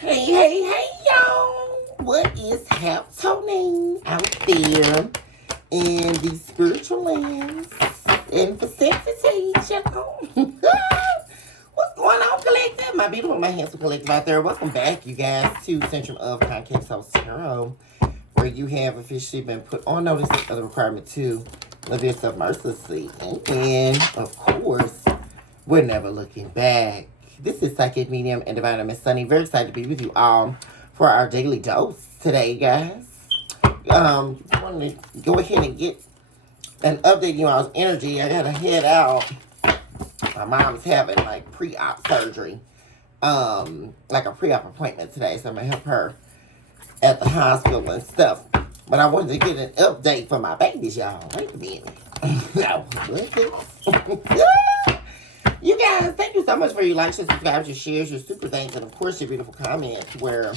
Hey, hey, hey, y'all. What is happening out there in the spiritual lands and vicinity, y'all? What's going on, collective? My beautiful, my handsome collective out there. Welcome back, you guys, to Centrum of Content Soul Tarot, where you have officially been put on notice of the requirement to live yourself mercilessly. And, of course, we're never looking back. This is Psychic Medium and Divine Miss Sunny. Very excited to be with you all for our daily dose today, guys. I wanted to go ahead and get an update on you all's energy. I gotta head out. My mom's having like pre-op surgery, like a pre-op appointment today, so I'm gonna help her at the hospital and stuff. But I wanted to get an update for my babies, y'all. Wait a minute. No, you guys, thank you so much for your likes, your subscribes, your shares, your super thanks, and of course your beautiful comments where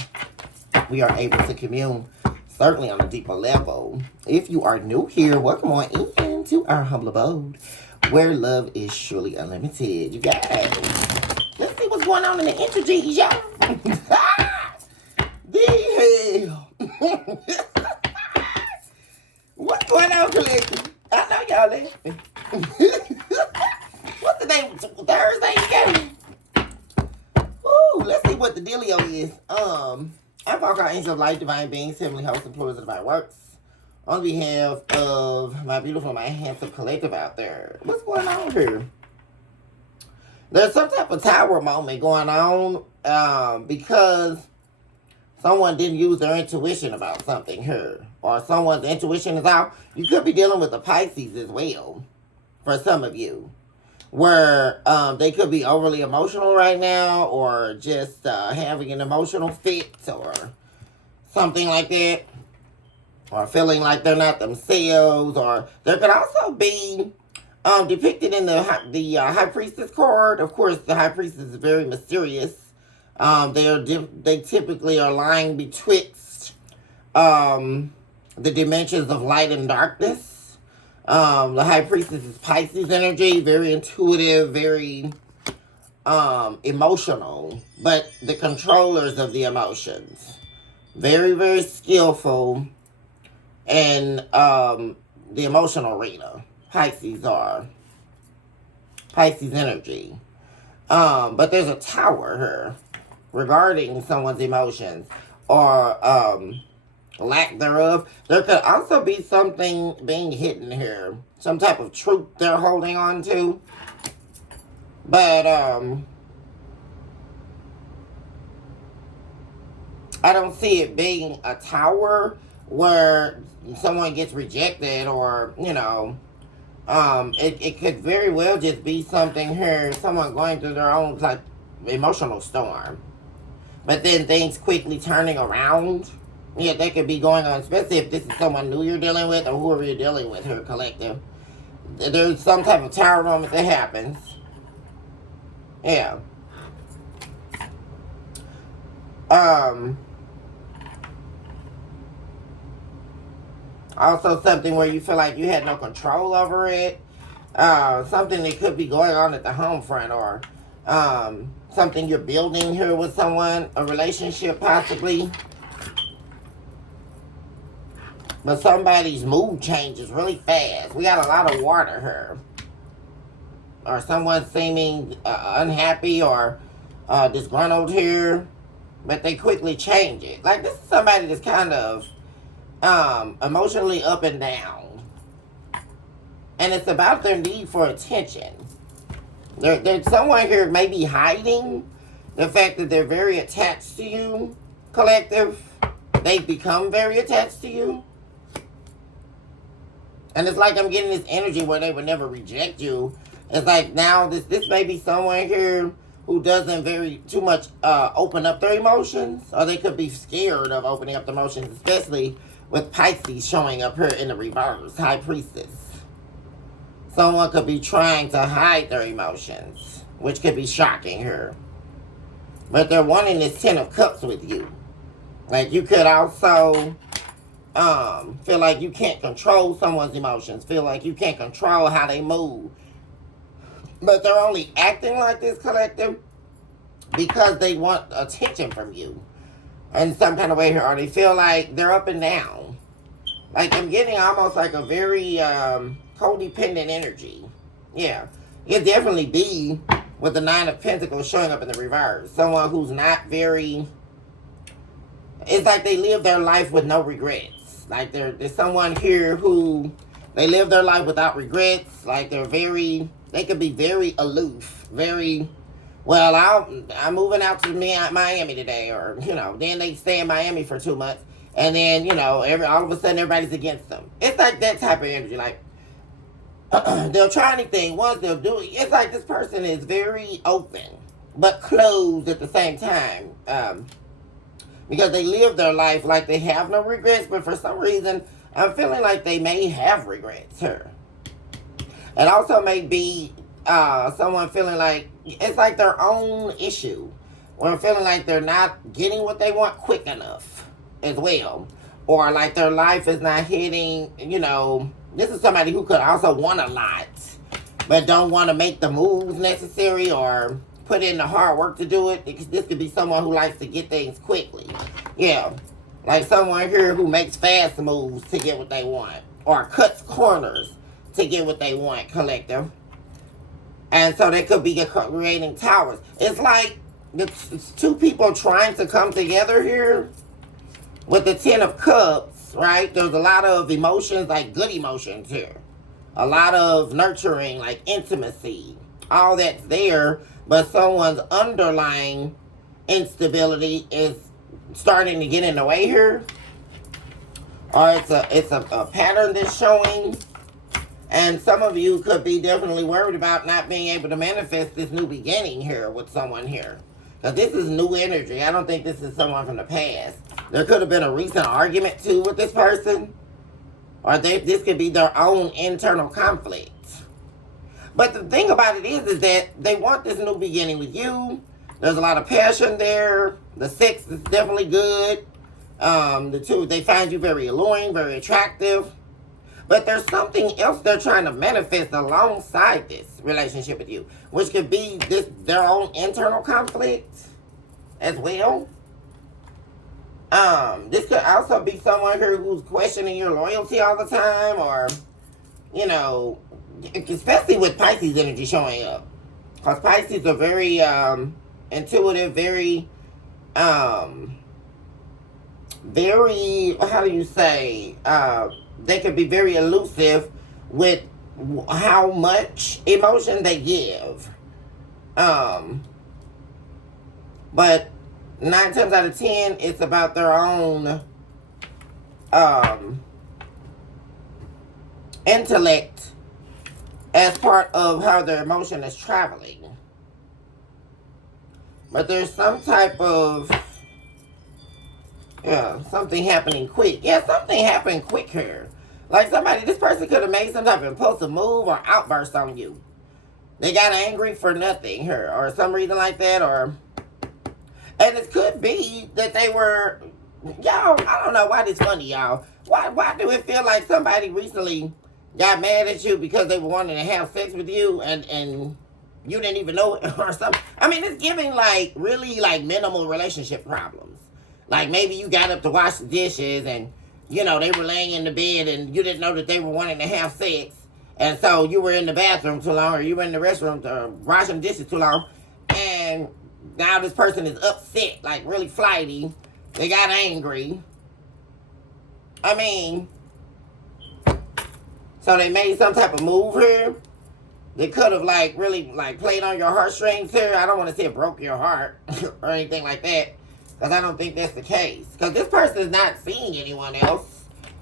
we are able to commune, certainly on a deeper level. If you are new here, welcome on in to our humble abode where love is surely unlimited. You guys, let's see what's going on in the energies, y'all. The hell. What's going on, collective? I know y'all laughing. What's the day? Thursday again? Ooh, let's see what the dealio is. I invoke our angel of light, divine beings, heavenly hosts, employers of divine works. On behalf of my beautiful, my handsome collective out there. What's going on here? There's some type of tower moment going on because someone didn't use their intuition about something here. Or someone's intuition is out. You could be dealing with the Pisces as well. For some of you. Where they could be overly emotional right now. Or just having an emotional fit. Or something like that. Or feeling like they're not themselves. Or there could also be depicted in the High Priestess card. Of course, the High Priestess is very mysterious. They typically are lying betwixt the dimensions of light and darkness. The High Priestess is Pisces energy, very intuitive, very emotional, but the controllers of the emotions. Very, very skillful in the emotional arena. Pisces are. Pisces energy. But there's a tower here regarding someone's emotions or lack thereof. There could also be something being hidden here. Some type of truth they're holding on to. But I don't see it being a tower where someone gets rejected or, you know, it could very well just be something here, someone going through their own like emotional storm. But then things quickly turning around. Yeah, they could be going on, especially if this is someone new you're dealing with or whoever you're dealing with here, collective. There's some type of tower moment that happens. Yeah. Also something where you feel like you had no control over it. Something that could be going on at the home front or something you're building here with someone, a relationship possibly. But somebody's mood changes really fast. We got a lot of water here. Or someone seeming unhappy or disgruntled here. But they quickly change it. Like this is somebody that's kind of emotionally up and down. And it's about their need for attention. There's someone here maybe hiding the fact that they're very attached to you, collective. They've become very attached to you. And it's like I'm getting this energy where they would never reject you. It's like now this may be someone here who doesn't very too much open up their emotions. Or they could be scared of opening up their emotions, especially with Pisces showing up here in the reverse, High Priestess. Someone could be trying to hide their emotions, which could be shocking here. But they're wanting this 10 of Cups with you. Like you could also feel like you can't control someone's emotions. Feel like you can't control how they move. But they're only acting like this, collective, because they want attention from you. in some kind of way here, or they feel like they're up and down. Like I'm getting almost like a very codependent energy. Yeah, it definitely be with the Nine of Pentacles showing up in the reverse. Someone who's not very. It's like they live their life with no regrets. Like there's someone here who they live their life without regrets. Like they could be very aloof, very. Well, I'm moving out to Miami today, or then they stay in Miami for 2 months, and then all of a sudden everybody's against them. It's like that type of energy. Like they'll try anything once, they'll do it. It's like this person is very open but closed at the same time, because they live their life like they have no regrets. But for some reason, I'm feeling like they may have regrets here. It also may be someone feeling like it's like their own issue, or feeling like they're not getting what they want quick enough as well, or like their life is not hitting. This is somebody who could also want a lot, but don't want to make the moves necessary or put in the hard work to do it. This could be someone who likes to get things quickly. Yeah, like someone here who makes fast moves to get what they want, or cuts corners to get what they want, collective. And so they could be creating towers. It's like it's two people trying to come together here with the Ten of Cups, right? There's a lot of emotions, like good emotions here. A lot of nurturing, like intimacy. All that's there, but someone's underlying instability is starting to get in the way here. Or it's a pattern that's showing. And some of you could be definitely worried about not being able to manifest this new beginning here with someone here. Because this is new energy. I don't think this is someone from the past. There could have been a recent argument too with this person. Or this could be their own internal conflict. But the thing about it is that they want this new beginning with you. There's a lot of passion there. The sex is definitely good. They find you very alluring, very attractive. But there's something else they're trying to manifest alongside this relationship with you, which could be their own internal conflict as well. This could also be someone here who's questioning your loyalty all the time, or, especially with Pisces energy showing up. Because Pisces are very intuitive, very, how do you say, they could be very elusive with how much emotion they give. But 9 times out of 10, it's about their own intellect as part of how their emotion is traveling. But there's some type of something happening quick. Yeah, something happened quick here. Like this person could have made some type of impulsive move or outburst on you. They got angry for nothing here, or some reason like that, and it could be that they were, y'all, I don't know why this funny, y'all. Why do it feel like somebody recently got mad at you because they were wanting to have sex with you and you didn't even know it or something? I mean, it's giving like really like minimal relationship problems. Like maybe you got up to wash the dishes and, they were laying in the bed and you didn't know that they were wanting to have sex. And so you were in the bathroom too long, or you were in the restroom washing dishes too long. And now this person is upset, like really flighty. They got angry. I mean, so they made some type of move here. They could have like really like played on your heartstrings here. I don't want to say it broke your heart or anything like that, because I don't think that's the case. Because this person is not seeing anyone else.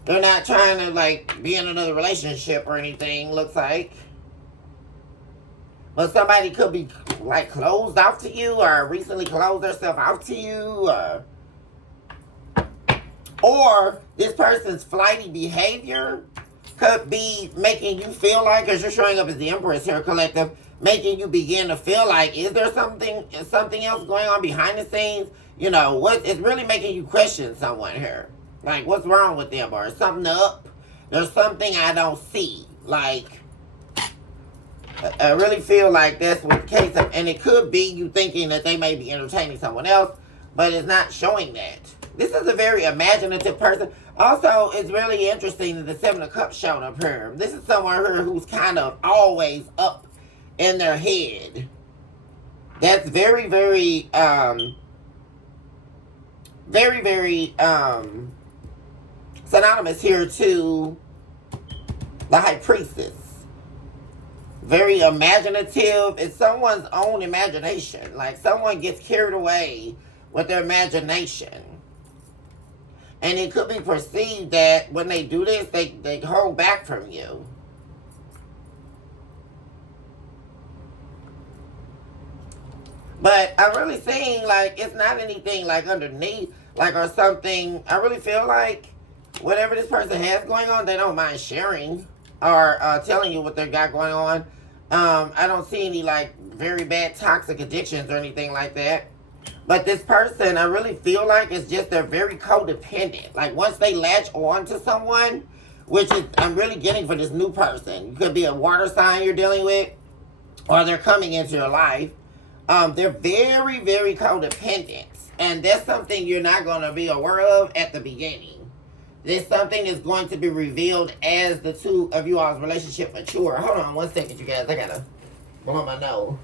They're not trying to like be in another relationship or anything, looks like. But somebody could be like closed off to you, or recently closed themselves off to you, or this person's flighty behavior could be making you feel like, because you're showing up as the Empress here, collective, making you begin to feel like, is there something else going on behind the scenes? It's really making you question someone here. Like, what's wrong with them? Or is something up? There's something I don't see. Like, I really feel like that's what the case of, and it could be you thinking that they may be entertaining someone else, but it's not showing that. This is a very imaginative person. Also, it's really interesting that the Seven of Cups showed up here. This is someone here who's kind of always up in their head. That's very, very, very synonymous here to the High Priestess. Very imaginative. It's someone's own imagination. Like someone gets carried away with their imagination. And it could be perceived that when they do this, they hold back from you. But I'm really saying, like, it's not anything, like, underneath, like, or something. I really feel like whatever this person has going on, they don't mind sharing or telling you what they got going on. I don't see any, like, very bad toxic addictions or anything like that. But this person, I really feel like it's just they're very codependent. Like, once they latch on to someone, which is I'm really getting for this new person. It could be a water sign you're dealing with, or they're coming into your life. They're very, very codependent. And that's something you're not going to be aware of at the beginning. This something is going to be revealed as the two of you all's relationship mature. Hold on 1 second, you guys. I got to blow my nose.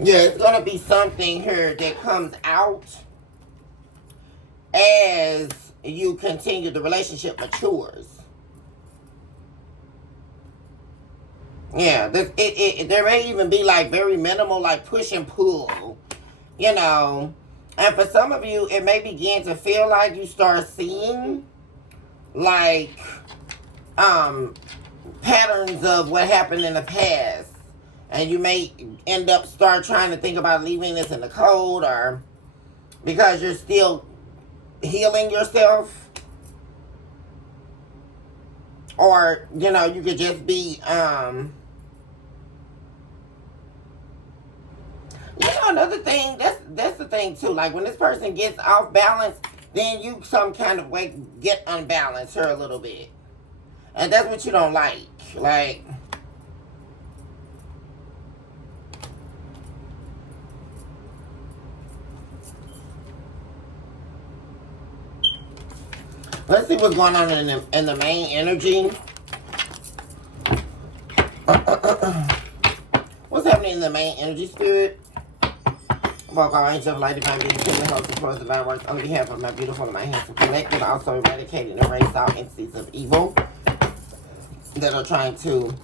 Yeah, it's going to be something here that comes out as you continue, the relationship matures. Yeah, there may even be like very minimal like push and pull, you know. And for some of you, it may begin to feel like you start seeing like patterns of what happened in the past. And you may end up start trying to think about leaving this in the cold, or because you're still healing yourself. Or, you know, you could just be, you know, another thing, that's the thing too. Like when this person gets off balance, then you some kind of way get unbalanced her a little bit. And that's what you don't like. Like, let's see what's going on in the main energy. What's happening in the main energy, Spirit? Welcome, our angel of light, divine being, killing, host, and close divine works on behalf of my beautiful and my handsome collective. Also eradicate and erase all entities of evil that are trying to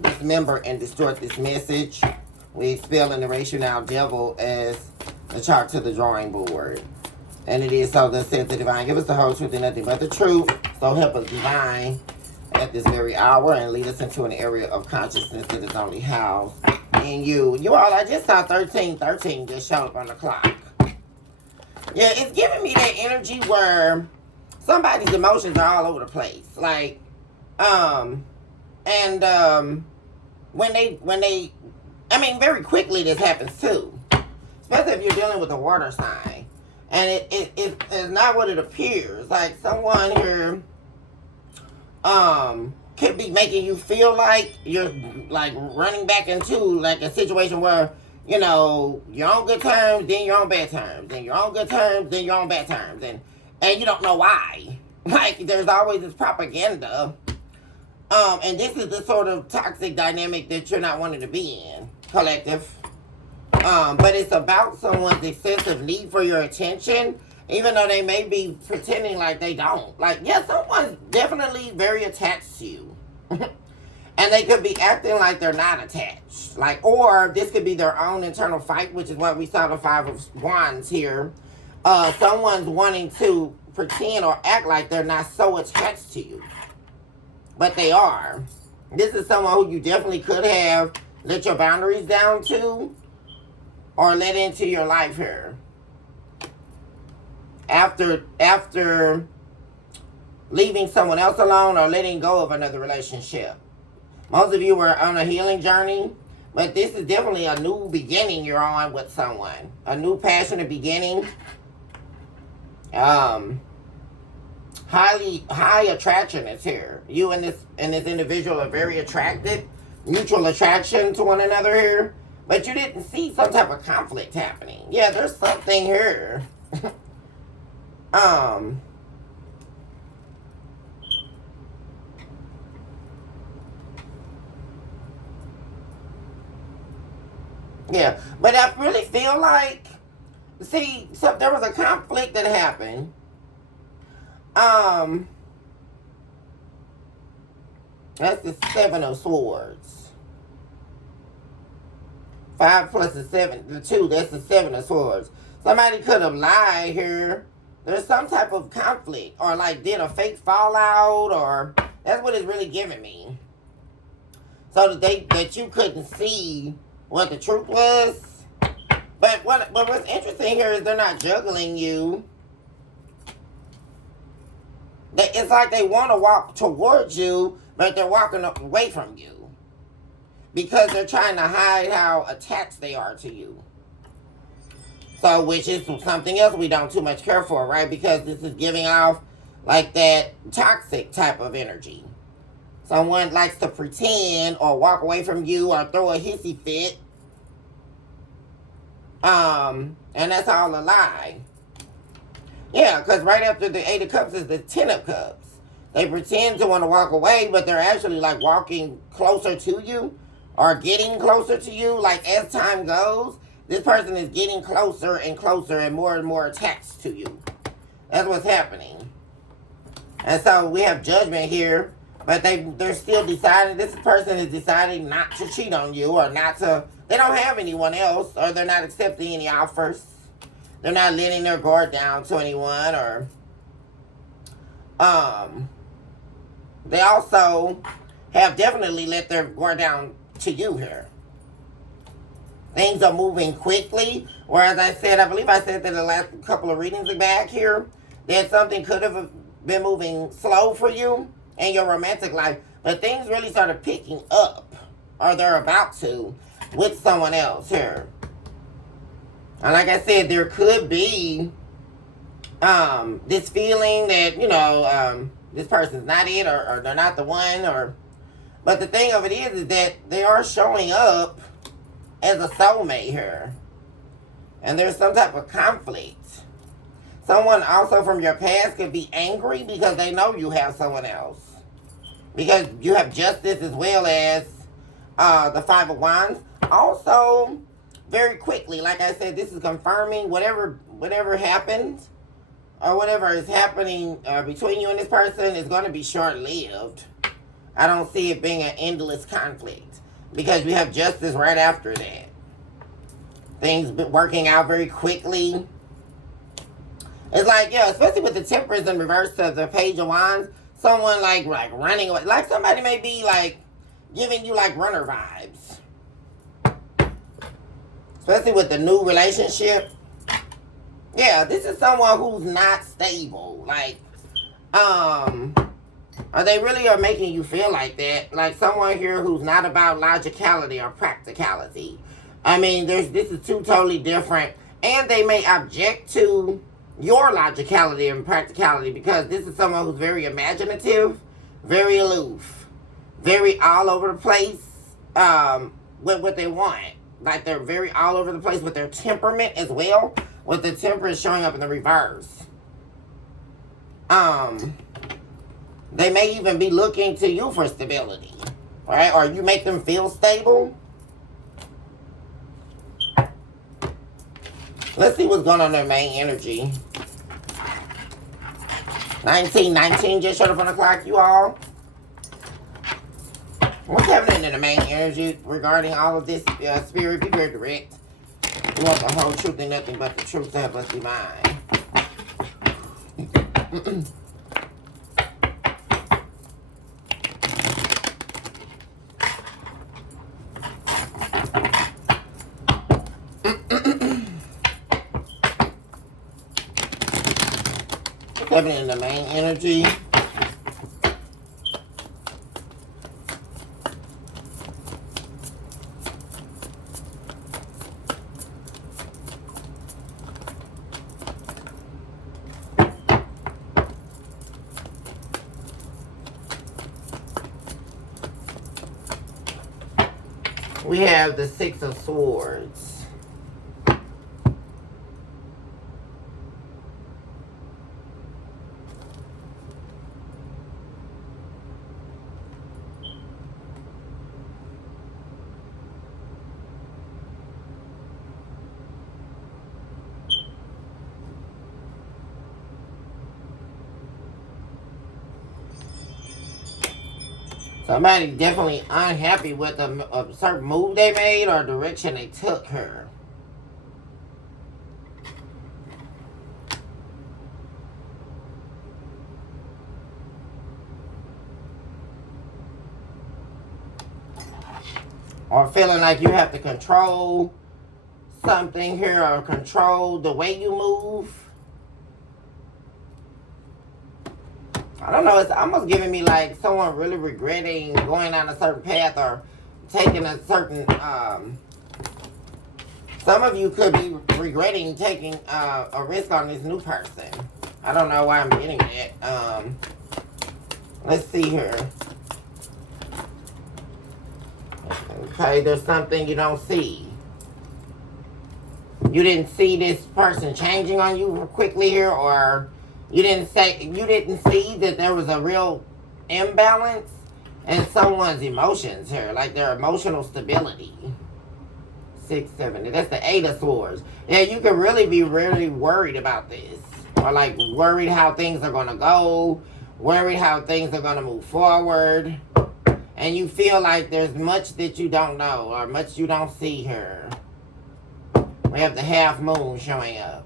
dismember and distort this message. We expel and erase you now, devil, as a chart to the drawing board. And it is so that said the divine. Give us the whole truth and nothing but the truth. So help us divine at this very hour and lead us into an area of consciousness that is only housed in you. You all, I just saw 1313 just show up on the clock. Yeah, it's giving me that energy where somebody's emotions are all over the place. Like, when they, I mean, very quickly this happens too. Especially if you're dealing with a water sign. And it is not what it appears. Like someone here could be making you feel like you're like running back into like a situation where, you know, you're on good terms, then you're on bad terms. Then you're on good terms, then you're on bad terms. And you don't know why. Like there's always this propaganda. And this is the sort of toxic dynamic that you're not wanting to be in, collective. But it's about someone's excessive need for your attention, even though they may be pretending like they don't. Like, yeah, someone's definitely very attached to you. And they could be acting like they're not attached. Like, or this could be their own internal fight, which is what we saw the Five of Wands here. Someone's wanting to pretend or act like they're not so attached to you. But they are. This is someone who you definitely could have let your boundaries down to, or let into your life here. After leaving someone else alone or letting go of another relationship. Most of you were on a healing journey, But this is definitely a new beginning you're on with someone. A new passionate beginning. High attraction is here. You and this individual are very attracted. Mutual attraction to one another here. But you didn't see some type of conflict happening. Yeah, there's something here. Yeah, but I really feel like, see, so there was a conflict that happened. That's the 7 of Swords. 5 plus the 7, the 2, that's the 7 of Swords. Somebody could have lied here. There's some type of conflict, or like did a fake fallout, or that's what it's really giving me. So that you couldn't see what the truth was. But what's interesting here is they're not juggling you. It's like they want to walk towards you, but they're walking away from you. Because they're trying to hide how attached they are to you. So, which is something else we don't too much care for, right? Because this is giving off like that toxic type of energy. Someone likes to pretend or walk away from you or throw a hissy fit. And that's all a lie. Yeah, because right after the 8 of Cups is the 10 of Cups. They pretend to want to walk away, but they're actually like walking closer to you or getting closer to you. Like as time goes, this person is getting closer and closer and more attached to you. That's what's happening. And so we have Judgment here, but they're still deciding, this person is deciding not to cheat on you or not to, they don't have anyone else, or they're not accepting any offers. They're not letting their guard down to anyone, or they also have definitely let their guard down to you here. Things are moving quickly, whereas I believe I said that the last couple of readings back here, that something could have been moving slow for you in your romantic life, but things really started picking up, or they're about to, with someone else here. And like I said, there could be this feeling that, you know, this person's not it, or they're not the one, but the thing of it is that they are showing up as a soulmate here. And there's some type of conflict. Someone also from your past could be angry because they know you have someone else. Because you have Justice as well as the 5 of Wands. Also, very quickly, like I said, this is confirming whatever happened or whatever is happening between you and this person is going to be short-lived. I don't see it being an endless conflict because we have Justice right after that. Things been working out very quickly. It's like, yeah, especially with the Temperance in reverse to the Page of Wands, someone like running away. Like somebody may be like giving you like runner vibes. Especially with the new relationship. Yeah, this is someone who's not stable. Like, or they really are making you feel like that. Like someone here who's not about logicality or practicality. I mean, this is two totally different. And they may object to your logicality and practicality because this is someone who's very imaginative, very aloof, very all over the place with what they want. Like they're very all over the place with their temperament as well, with the Temperance showing up in the reverse. They may even be looking to you for stability, right? Or you make them feel stable. Let's see what's going on in their main energy. 1919 just showed up on the clock, you all. What's happening in the main energy regarding all of this? Spirit, be very direct. We want the whole truth and nothing but the truth to help us divine. What's happening in the main energy? we have the Six of Swords. Somebody definitely unhappy with a certain move they made or direction they took her. Or feeling like you have to control something here or control the way you move. I don't know, it's almost giving me like someone really regretting going on a certain path or taking a certain, some of you could be regretting taking a risk on this new person. I don't know why I'm getting that. Let's see here. Okay, there's something you don't see. You didn't see this person changing on you quickly here, or you didn't see that there was a real imbalance in someone's emotions here, like their emotional stability. 6, 7. That's the 8 of Swords. Yeah, you could really be really worried about this, or like worried how things are gonna go, worried how things are gonna move forward, and you feel like there's much that you don't know or much you don't see here. We have the half moon showing up.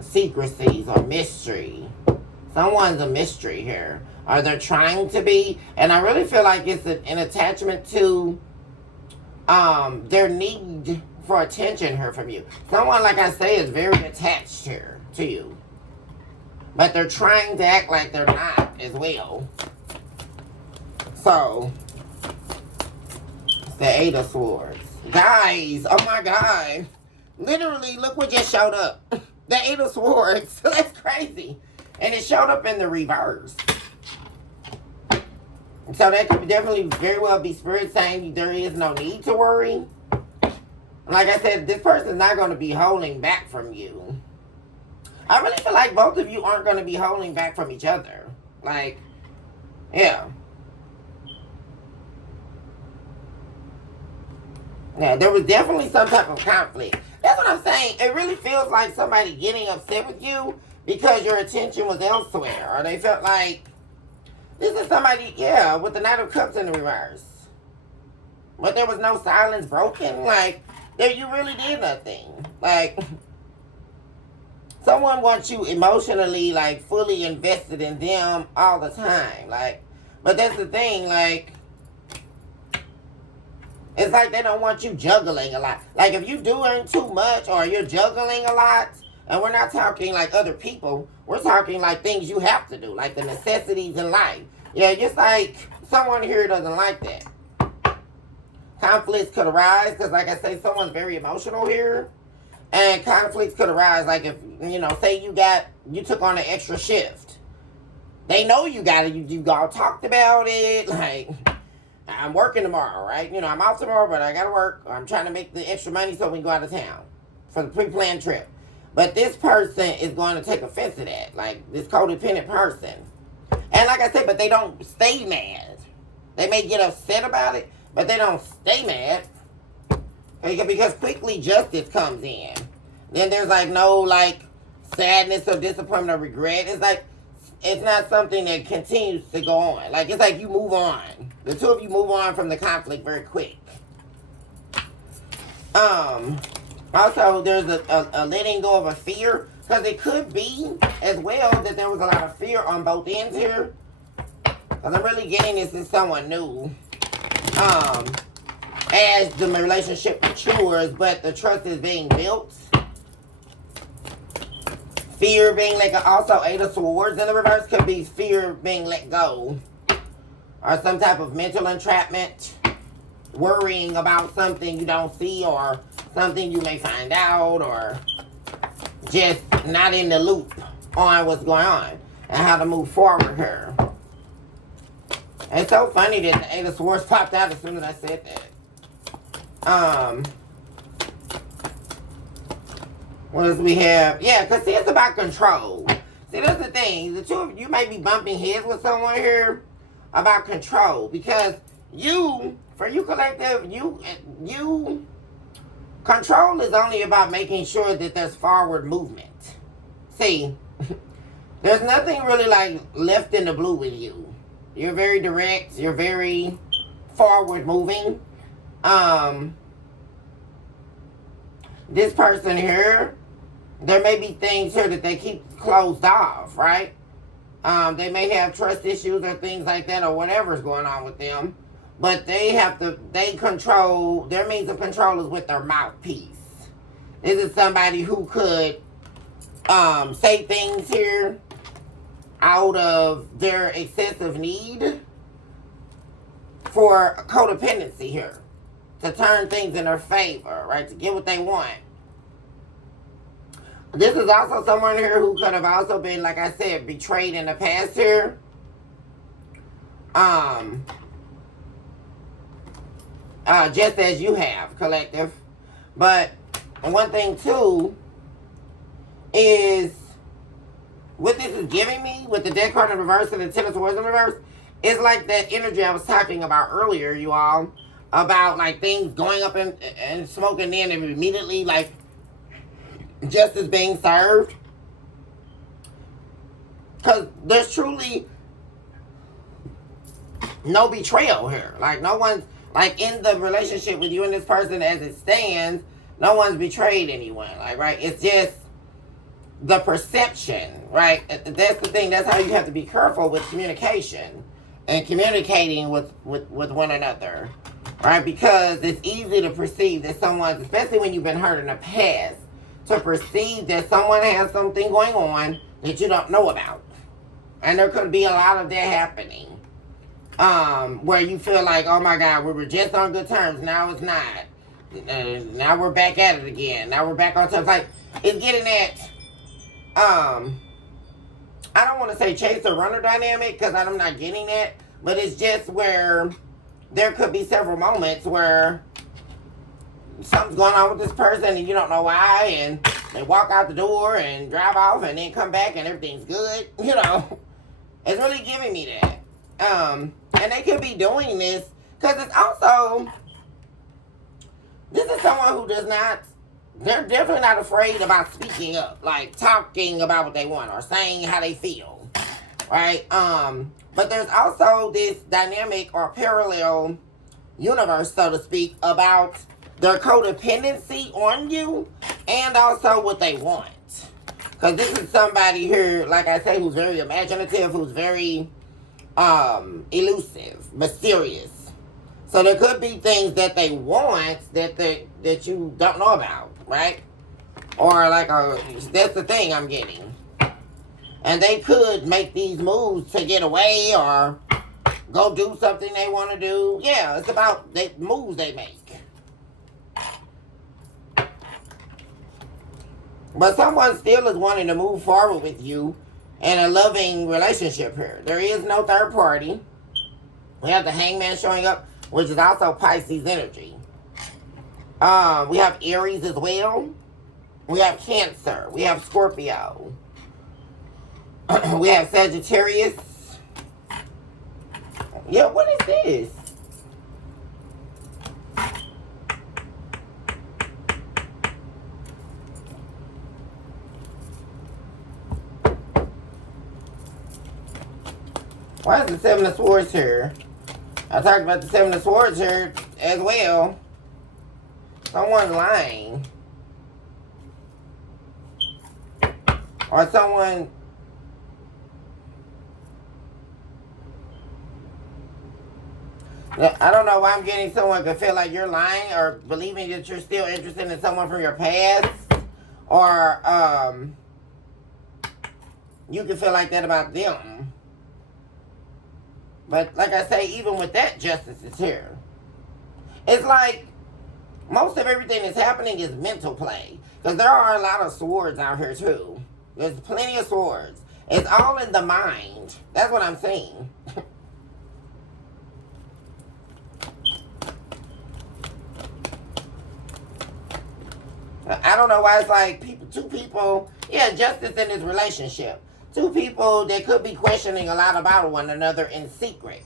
Secrecies or mystery. Someone's a mystery here. Or they're trying to be. And I really feel like it's an attachment to their need for attention here from you. Someone, like I say, is very attached here to you. But they're trying to act like they're not as well. So, it's the 8 of Swords. Guys, oh my God. Literally, look what just showed up. The 8 of Swords. That's crazy. And it showed up in the reverse. So that could definitely very well be Spirit saying there is no need to worry. Like I said, this person's not going to be holding back from you. I really feel like both of you aren't going to be holding back from each other. Like, yeah. Yeah, there was definitely some type of conflict. That's what I'm saying. It really feels like somebody getting upset with you because your attention was elsewhere. Or they felt like, this is somebody, yeah, with the Knight of Cups in the reverse. But there was no silence broken. Like, you really did nothing. Like, someone wants you emotionally, like, fully invested in them all the time. Like, but that's the thing, like, it's like they don't want you juggling a lot. Like, if you're doing too much or you're juggling a lot, and we're not talking like other people, we're talking like things you have to do, like the necessities in life. Yeah, just like someone here doesn't like that. Conflicts could arise because, like I say, someone's very emotional here. And conflicts could arise, like if, you know, say you took on an extra shift. They know you got it. You all talked about it, like, I'm working tomorrow, right? You know, I'm off tomorrow, but I gotta work. I'm trying to make the extra money so we can go out of town for the pre-planned trip. But this person is going to take offense to that, like this codependent person. And like I said, but they don't stay mad. They may get upset about it, but they don't stay mad. Because quickly justice comes in. Then there's like no like sadness or disappointment or regret. It's like, it's not something that continues to go on. Like, it's like you move on. The two of you move on from the conflict very quick. Also, there's a letting go of a fear. Because it could be, as well, that there was a lot of fear on both ends here. Because I'm really getting this is someone new. As the relationship matures, but the trust is being built. Fear being let go. Also, 8 of Swords in the reverse could be fear being let go. Or some type of mental entrapment. Worrying about something you don't see or something you may find out. Or just not in the loop on what's going on. And how to move forward here. It's so funny that the Eight of Swords popped out as soon as I said that. What else we have? Yeah, because see, it's about control. See, that's the thing. The two of you may be bumping heads with someone here about control. Because for you collective, control is only about making sure that there's forward movement. See, there's nothing really like left in the blue with you. You're very direct. You're very forward moving. This person here, there may be things here that they keep closed off, right? They may have trust issues or things like that or whatever's going on with them. But they control, their means of control is with their mouthpiece. This is somebody who could say things here out of their excessive need for codependency here. To turn things in their favor, right? To get what they want. This is also someone here who could have also been, like I said, betrayed in the past here. Just as you have, collective. But one thing too is what this is giving me with the Death card in reverse and the Ten of Swords in reverse, it's like that energy I was talking about earlier, you all, about like things going up and smoke and then immediately like justice being served. Because there's truly no betrayal here. Like no one's, like in the relationship with you and this person as it stands, no one's betrayed anyone. Like, right? It's just the perception, right? That's the thing. That's how you have to be careful with communication and communicating with one another, right? Because it's easy to perceive that someone, especially when you've been hurt in the past, to perceive that someone has something going on that you don't know about. And there could be a lot of that happening. Where you feel like, oh my God, we were just on good terms. Now it's not. Now we're back at it again. Now we're back on terms. Like, it's getting at, I don't want to say chase or runner dynamic because I'm not getting that. But it's just where there could be several moments where something's going on with this person and you don't know why. And they walk out the door and drive off and then come back and everything's good. You know, it's really giving me that. And they could be doing this because it's also, this is someone who does not, they're definitely not afraid about speaking up, like talking about what they want or saying how they feel, right? But there's also this dynamic or parallel universe, so to speak, about their codependency on you and also what they want. Because this is somebody here, like I say, who's very imaginative, who's very elusive, mysterious. So there could be things that they want that you don't know about, right? Or like that's the thing I'm getting. And they could make these moves to get away or go do something they want to do. Yeah, it's about the moves they make. But someone still is wanting to move forward with you in a loving relationship here. There is no third party. We have the Hangman showing up, which is also Pisces energy. We have Aries as well. We have Cancer. We have Scorpio. We have Sagittarius. Yeah, what is this? Why is the Seven of Swords here? I talked about the Seven of Swords here as well. Someone's lying. Or someone... I don't know why I'm getting someone could feel like you're lying or believing that you're still interested in someone from your past. Or you can feel like that about them. But like I say, even with that, justice is here. It's like most of everything that's happening is mental play. Because there are a lot of swords out here too. There's plenty of swords. It's all in the mind. That's what I'm saying. I don't know why it's like two people, yeah, justice in this relationship. Two people that could be questioning a lot about one another in secret.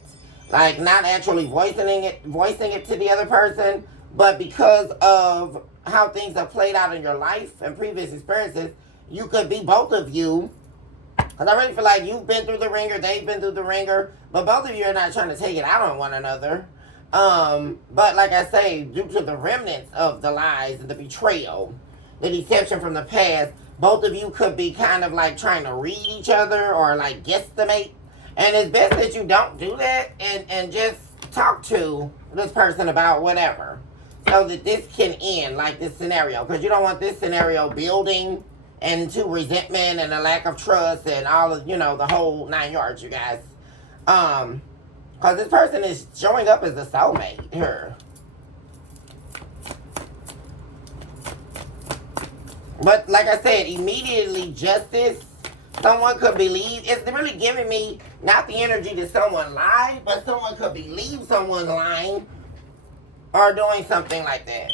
Like not actually voicing it to the other person, but because of how things have played out in your life and previous experiences, you could be both of you. Because I really feel like you've been through the ringer, they've been through the ringer, but both of you are not trying to take it out on one another. But like I say, due to the remnants of the lies and the betrayal, the deception from the past, both of you could be kind of like trying to read each other or like guesstimate. And it's best that you don't do that and just talk to this person about whatever. So that this can end, like this scenario. Because you don't want this scenario building into resentment and a lack of trust and all of, the whole 9 yards, you guys. Because this person is showing up as a soulmate here. But like I said, immediately justice, someone could believe, it's really giving me not the energy that someone lied, but someone could believe someone's lying or doing something like that.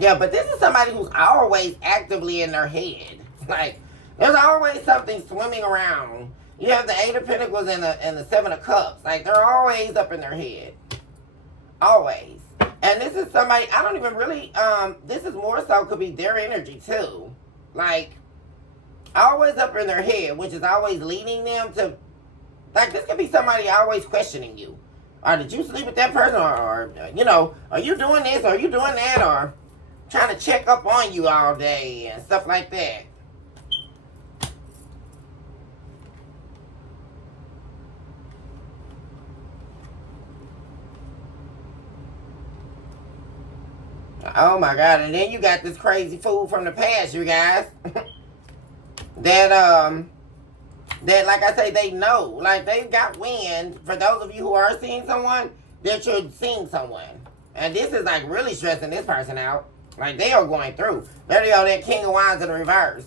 Yeah, but this is somebody who's always actively in their head. Like, there's always something swimming around. You have the 8 of Pentacles and the 7 of Cups. Like, they're always up in their head. Always. And this is somebody, I don't even really, this is more so could be their energy too. Like, always up in their head, which is always leading them to, like, this could be somebody always questioning you. Or did you sleep with that person? Or are you doing this? Or are you doing that? Or trying to check up on you all day and stuff like that. Oh my God, and then you got this crazy fool from the past, you guys. that like I say, they know. Like they've got wind, for those of you who are seeing someone, that you're seeing someone. And this is like really stressing this person out. Like they are going through. There they go, that King of Wands in the reverse.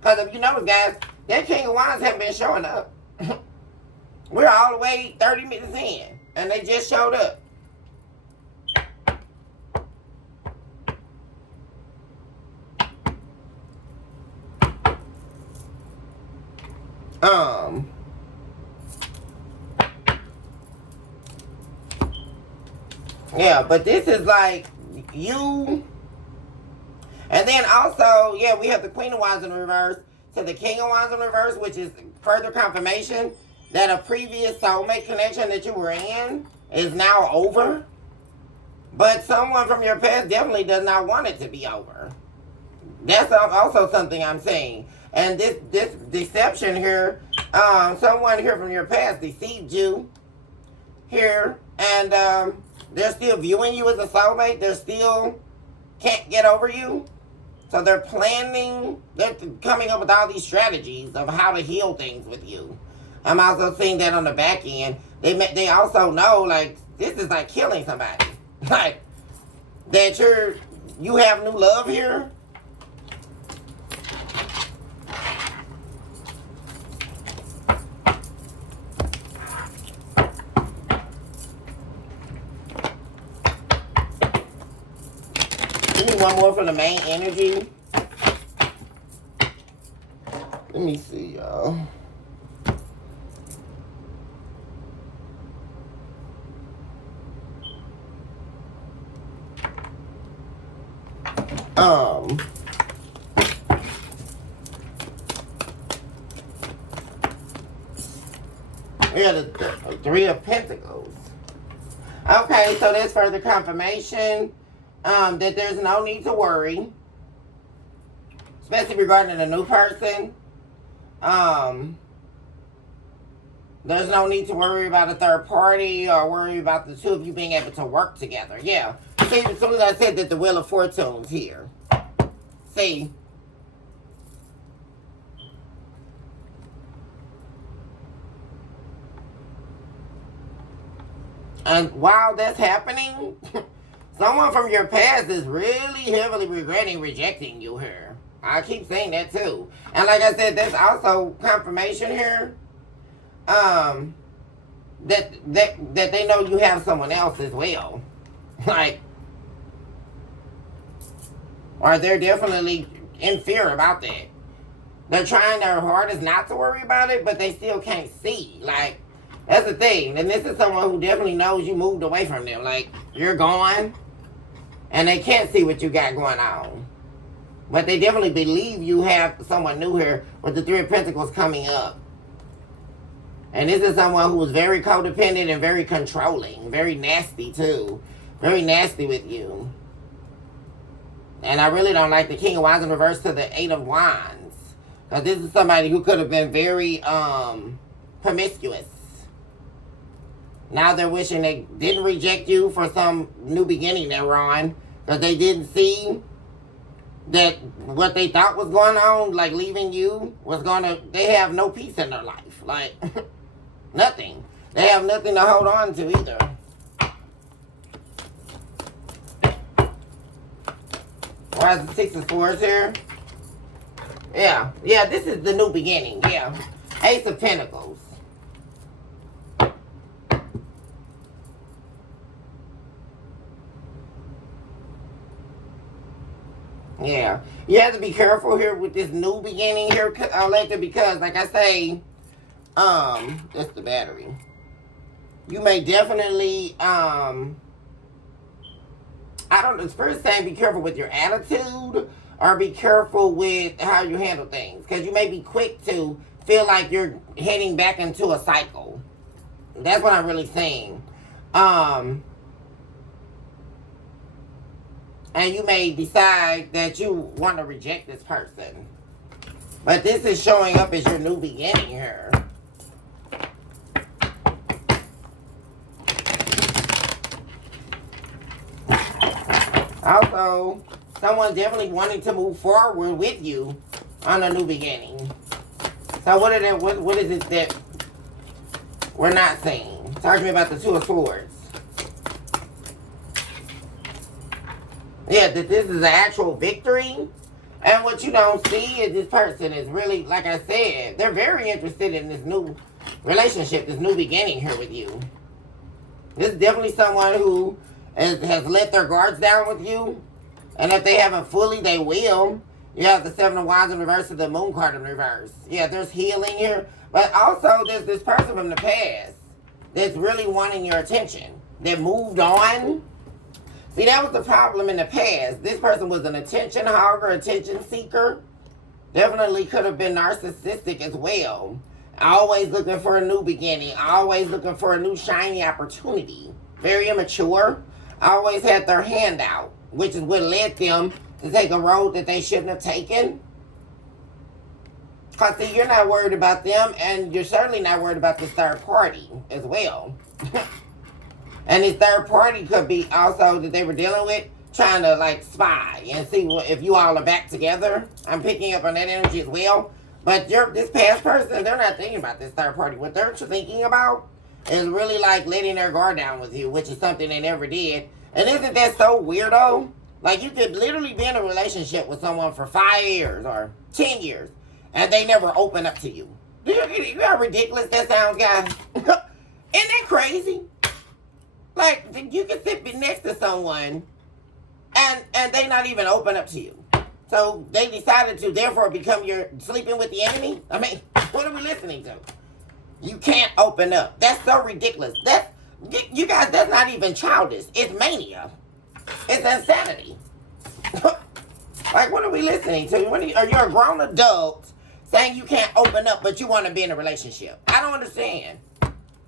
Because if you notice, guys, that King of Wands haven't been showing up. We're all the way 30 minutes in, and they just showed up. Yeah, but this is like you. And then also, yeah, we have the Queen of Wands in reverse to the King of Wands in reverse, which is further confirmation that a previous soulmate connection that you were in is now over. But someone from your past definitely does not want it to be over. That's also something I'm saying. And this deception here, someone here from your past deceived you here, and they're still viewing you as a soulmate. They're still can't get over you. So they're planning, they're coming up with all these strategies of how to heal things with you. I'm also seeing that on the back end. They also know, like, this is like killing somebody. Like, that you have new love here. One more from the main energy. Let me see, y'all. Yeah, the 3 of Pentacles. Okay, so there's further confirmation. That there's no need to worry, especially regarding a new person. There's no need to worry about a third party or worry about the two of you being able to work together. Yeah. See, as soon as I said that the Wheel of Fortune's here. See? And while that's happening, someone from your past is really heavily regretting rejecting you here. I keep saying that too. And like I said, there's also confirmation here. That they know you have someone else as well. Like, or they're definitely in fear about that. They're trying their hardest not to worry about it, but they still can't see. Like, that's the thing. And this is someone who definitely knows you moved away from them. Like, you're gone, and they can't see what you got going on. But they definitely believe you have someone new here with the Three of Pentacles coming up. And this is someone who is very codependent and very controlling. Very nasty, too. Very nasty with you. And I really don't like the King of Wands in reverse to the Eight of Wands. Because this is somebody who could have been very promiscuous. Now they're wishing they didn't reject you for some new beginning they're on. Because they didn't see that what they thought was going on, like leaving you, was going to... They have no peace in their life. Like, nothing. They have nothing to hold on to either. Why is the Six of Swords here? Yeah, this is the new beginning, yeah. Ace of Pentacles. Yeah, you have to be careful here with this new beginning here, Electra, because, like I say, that's the battery. You may definitely, I don't know, Spirit's saying be careful with your attitude or be careful with how you handle things. Because you may be quick to feel like you're heading back into a cycle. That's what I'm really saying. And you may decide that you want to reject this person. But this is showing up as your new beginning here. Also, someone definitely wanting to move forward with you on a new beginning. So what is it that we're not seeing? Talk to me about the Two of Swords. Yeah, that this is an actual victory. And what you don't see is this person is really, like I said, they're very interested in this new relationship, this new beginning here with you. This is definitely someone who has let their guards down with you. And if they haven't fully, they will. You have the Seven of Wands in reverse and the Moon card in reverse. Yeah, there's healing here. But also, there's this person from the past that's really wanting your attention. That moved on. See, that was the problem in the past. This person was an attention hogger, attention seeker. Definitely could have been narcissistic as well. Always looking for a new beginning. Always looking for a new shiny opportunity. Very immature. Always had their hand out, which is what led them to take a road that they shouldn't have taken. Because, see, you're not worried about them, and you're certainly not worried about this third party as well. And this third party could be also that they were dealing with, trying to, like, spy and see if you all are back together. I'm picking up on that energy as well. But this past person, they're not thinking about this third party. What they're thinking about is really, like, letting their guard down with you, which is something they never did. And isn't that so weirdo? Like, you could literally be in a relationship with someone for 5 years or 10 years, and they never open up to you. You know how ridiculous that sounds, guys? Isn't that crazy? Like, you can sit next to someone, and they not even open up to you. So they decided to, therefore, become your sleeping with the enemy? I mean, what are we listening to? You can't open up. That's so ridiculous. You guys, that's not even childish. It's mania. It's insanity. Like, what are we listening to? You're a grown adult saying you can't open up, but you want to be in a relationship. I don't understand.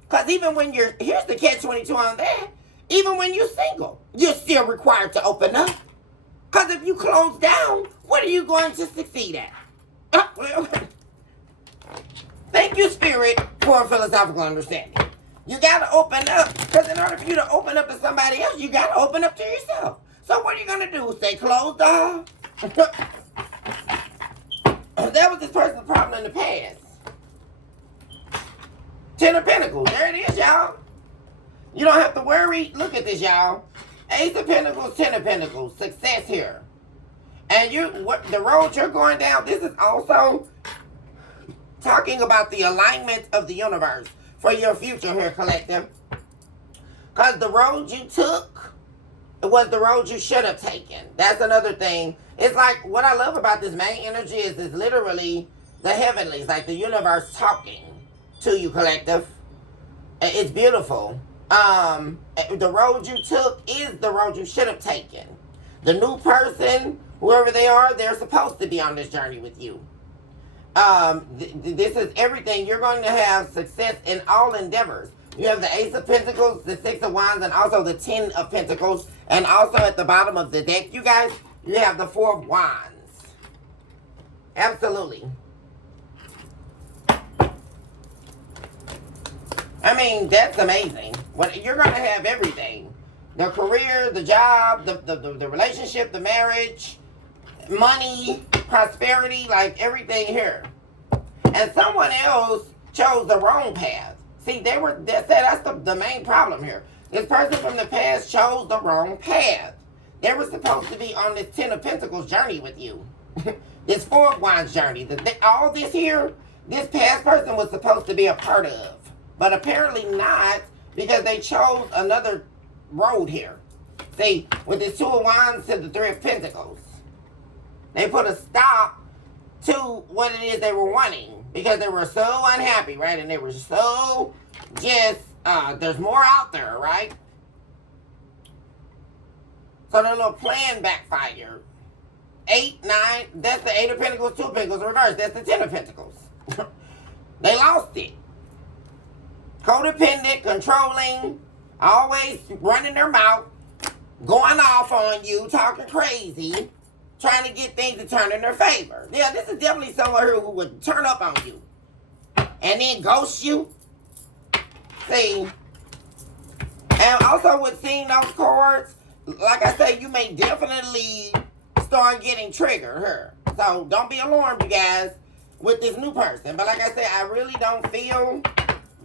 Because even when here's the catch-22 on that. Even when you're single, you're still required to open up. Because if you close down, what are you going to succeed at? Thank you, Spirit, for a philosophical understanding. You got to open up. Because in order for you to open up to somebody else, you got to open up to yourself. So what are you going to do? Stay closed off? That was this person's problem in the past. Ten of Pentacles. There it is, y'all. You don't have to worry. Look at this, y'all. Ace of Pentacles, Ten of Pentacles. Success here. And the road you're going down, this is also talking about the alignment of the universe for your future here, collective. Because the road you took It was the road you should have taken. That's another thing. It's like, what I love about this main energy is it's literally the heavenlies, like the universe talking to you, collective. It's beautiful. The road you took is the road you should have taken. The new person, whoever they are, they're supposed to be on this journey with you. This is everything. You're going to have success in all endeavors. You have the Ace of Pentacles, the Six of Wands, and also the Ten of Pentacles. And also at the bottom of the deck, you guys, you have the Four of Wands. Absolutely. I mean, that's amazing. You're going to have everything. The career, the job, the relationship, the marriage, money, prosperity, like everything here. And someone else chose the wrong path. See, that's the main problem here. This person from the past chose the wrong path. They were supposed to be on this Ten of Pentacles journey with you. This Four of Wands journey. All this here, this past person was supposed to be a part of. But apparently not, because they chose another road here. See, with this Two of Wands to the Three of Pentacles. They put a stop to what it is they were wanting. Because they were so unhappy, right? And they were so just, there's more out there, right? So their little plan backfired. 8, 9, that's the Eight of Pentacles, Two of Pentacles reverse. That's the Ten of Pentacles. They lost it. Codependent, controlling, always running their mouth, going off on you, talking crazy, trying to get things to turn in their favor. Yeah, this is definitely someone who would turn up on you and then ghost you. See, and also with seeing those cards, like I say, you may definitely start getting triggered here. So don't be alarmed, you guys, with this new person. But like I said, I really don't feel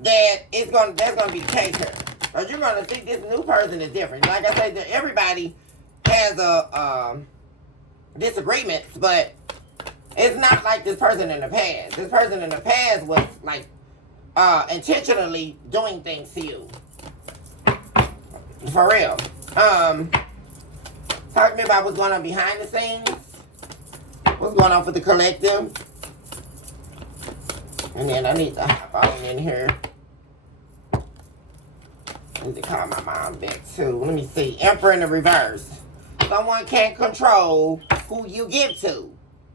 that that's gonna be the case here. Because you're gonna see this new person is different. Like I said, everybody has disagreements, but it's not like this person in the past. This person in the past was like intentionally doing things to you. For real. Talk to me about what's going on behind the scenes. What's going on for the collective. And then I need to hop on in here. I need to call my mom back too. Let me see. Emperor in the reverse. Someone can't control who you give to.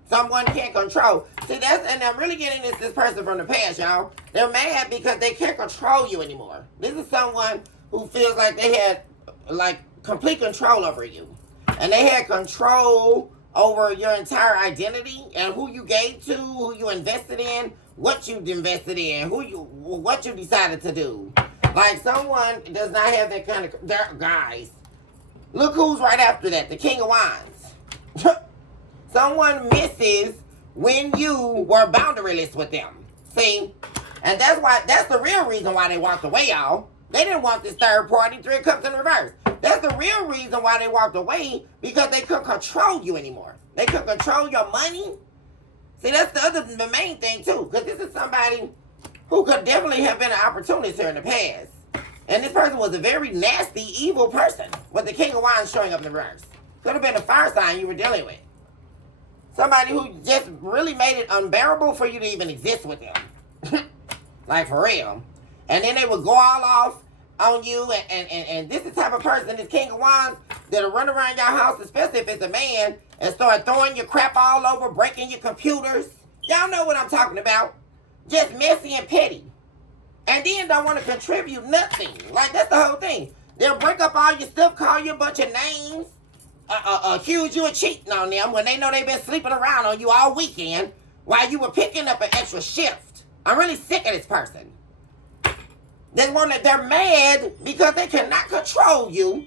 Someone can't control. See, and I'm really getting this person from the past, y'all. They're mad because they can't control you anymore. This is someone who feels like they had, like, complete control over you. And they had control over your entire identity and who you gave to, who you invested in, what you invested in, what you decided to do. Like, someone does not have that kind of... Guys, look who's right after that. The King of Wands. Someone misses when you were boundaryless with them. See? And that's the real reason why they walked away, y'all. They didn't want this third party, Three of Cups in reverse. That's the real reason why they walked away, because they couldn't control you anymore. They couldn't control your money. See, that's the main thing, too. Because this is somebody who could definitely have been an opportunist here in the past. And this person was a very nasty, evil person, with the King of Wands showing up in the reverse. Could have been a fire sign you were dealing with. Somebody who just really made it unbearable for you to even exist with them. Like, for real. And then they would go all off on you, and this is the type of person, this King of Wands, that'll run around your house, especially if it's a man, and start throwing your crap all over, breaking your computers. Y'all know what I'm talking about. Just messy and petty. And then don't want to contribute nothing. Like, that's the whole thing. They'll break up all your stuff, call you a bunch of names, accuse you of cheating on them when they know they've been sleeping around on you all weekend while you were picking up an extra shift. I'm really sick of this person. They're mad because they cannot control you,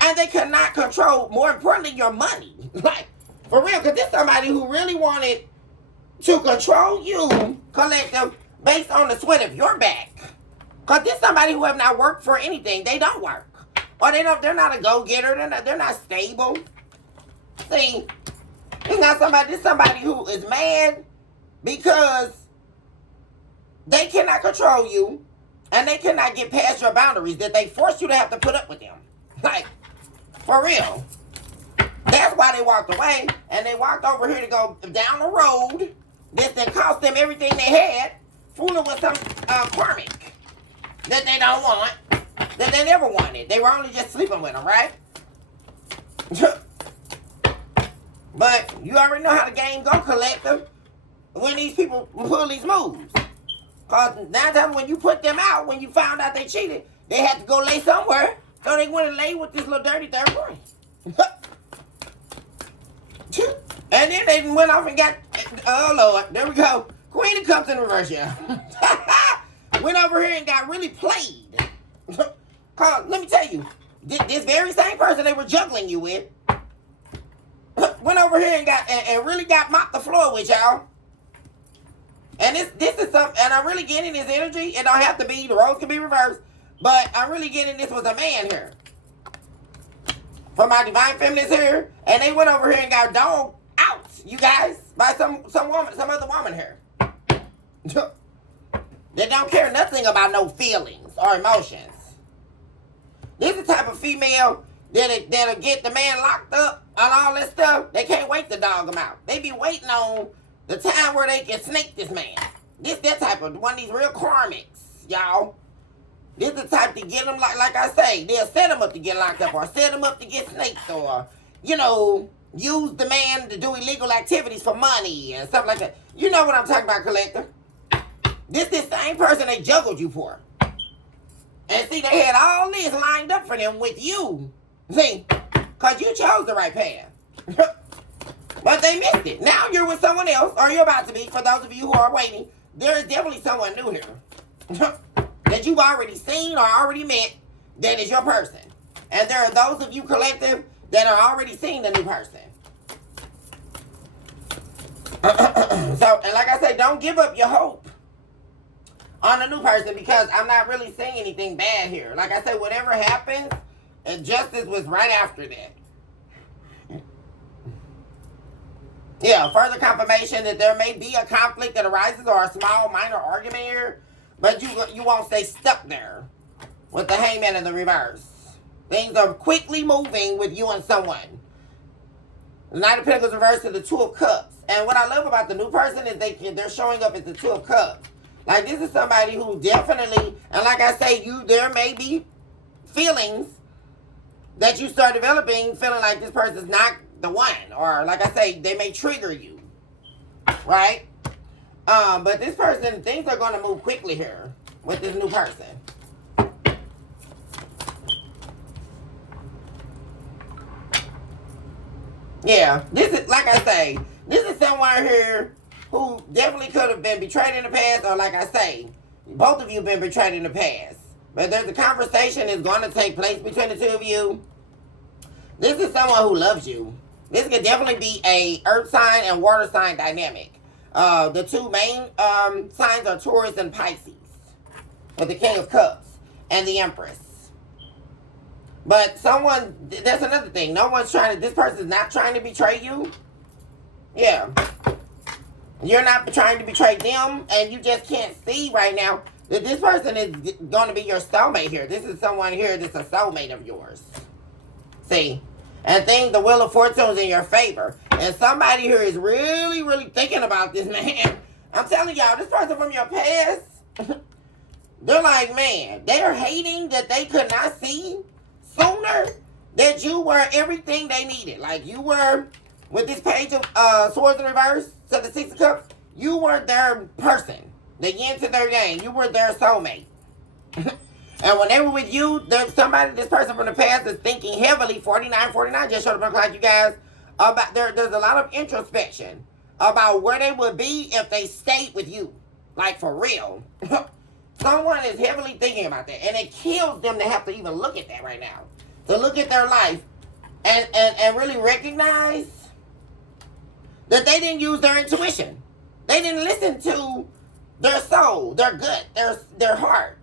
and they cannot control, more importantly, your money. Like, for real, because this is somebody who really wanted to control you, collective, based on the sweat of your back. Because this is somebody who have not worked for anything. They don't work. Or they're not a go-getter. They're not stable. See, this is somebody who is mad because they cannot control you, and they cannot get past your boundaries that they force you to have to put up with them. Like, For real. That's why they walked away, and they walked over here to go down the road. This then cost them everything they had, fooling with some karmic that they don't want, that they never wanted. They were only just sleeping with them, right? But you already know how the game go, collective, when these people pull these moves. Because 9 times when you put them out, when you found out they cheated, they had to go lay somewhere, so they went and lay with this little dirty third party. And then they went off and got, oh Lord, there we go. Queen of Cups in reverse, yeah. Went over here and got really played. Cause let me tell you, this very same person they were juggling you with, went over here and got and really got mopped the floor with y'all. And this is something, and I'm really getting this energy. It don't have to be, the roles can be reversed, but I'm really getting this was a man here. For my divine feminists here, and they went over here and got dogged out, you guys, by some woman, some other woman here. They don't care nothing about no feelings or emotions. This is the type of female that'll get the man locked up on all this stuff. They can't wait to dog him out. They be waiting on the time where they can snake this man. That type of one of these real karmics, y'all. This is the type to get them, like I say, they'll set them up to get locked up or set them up to get snaked or, you know, use the man to do illegal activities for money and stuff like that. You know what I'm talking about, collector. This same person they juggled you for. And see, they had all this lined up for them with you. See, because you chose the right path. But they missed it. Now you're with someone else, or you're about to be, for those of you who are waiting. There is definitely someone new here. That you've already seen or already met that is your person. And there are those of you collective that are already seeing the new person. So, and like I say, don't give up your hope on the new person because I'm not really seeing anything bad here. Like I said, whatever happens, and justice was right after that. Yeah, further confirmation that there may be a conflict that arises or a small minor argument here, but you won't stay stuck there with the hangman in the reverse. Things are quickly moving with you and someone. The Knight of Pentacles reversed to the Two of Cups. And what I love about the new person is they're showing up as the Two of Cups. Like this is somebody who definitely, and like I say, there may be feelings that you start developing, feeling like this person's not the one, or like I say, they may trigger you, right? But this person, things are going to move quickly here with this new person. Yeah, this is, like I say, this is someone here who definitely could have been betrayed in the past, or like I say, both of you have been betrayed in the past. But there's a conversation that's going to take place between the two of you. This is someone who loves you. This could definitely be a earth sign and water sign dynamic. The two main signs are Taurus and Pisces, with the King of Cups and the Empress. But someone, that's another thing. No one's this person's not trying to betray you. Yeah. You're not trying to betray them, and you just can't see right now that this person is going to be your soulmate here. This is someone here that's a soulmate of yours. See? And the Wheel of Fortune is in your favor. And somebody here is really, really thinking about this, man. I'm telling y'all, this person from your past, they're like, man, they're hating that they could not see sooner that you were everything they needed. Like you were, with this page of Swords in Reverse to the Six of Cups, you were their person. The yin to their yang. You were their soulmate. And when they were with you, this person from the past is thinking heavily, 49 just showed up on the clock, you guys, about there's a lot of introspection about where they would be if they stayed with you. Like for real. Someone is heavily thinking about that. And it kills them to have to even look at that right now. To look at their life and really recognize that they didn't use their intuition. They didn't listen to their soul, their gut, their heart.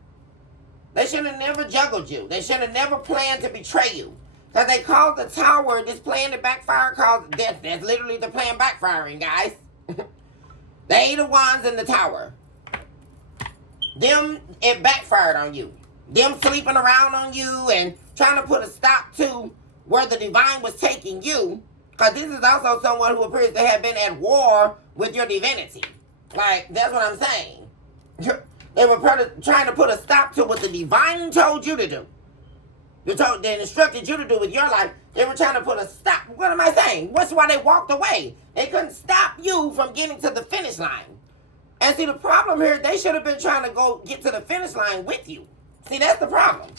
They should have never juggled you. They should have never planned to betray you. Because they called the tower, this plan to backfire, called death. That's literally the plan backfiring, guys. The Eight of Wands in the tower. It backfired on you. Them sleeping around on you and trying to put a stop to where the divine was taking you, because this is also someone who appears to have been at war with your divinity. Like, that's what I'm saying. They were trying to put a stop to what the divine told you to do. They instructed you to do with your life. They were trying to put a stop. What am I saying? That's why they walked away. They couldn't stop you from getting to the finish line. And see, the problem here, they should have been trying to go get to the finish line with you. See, that's the problem.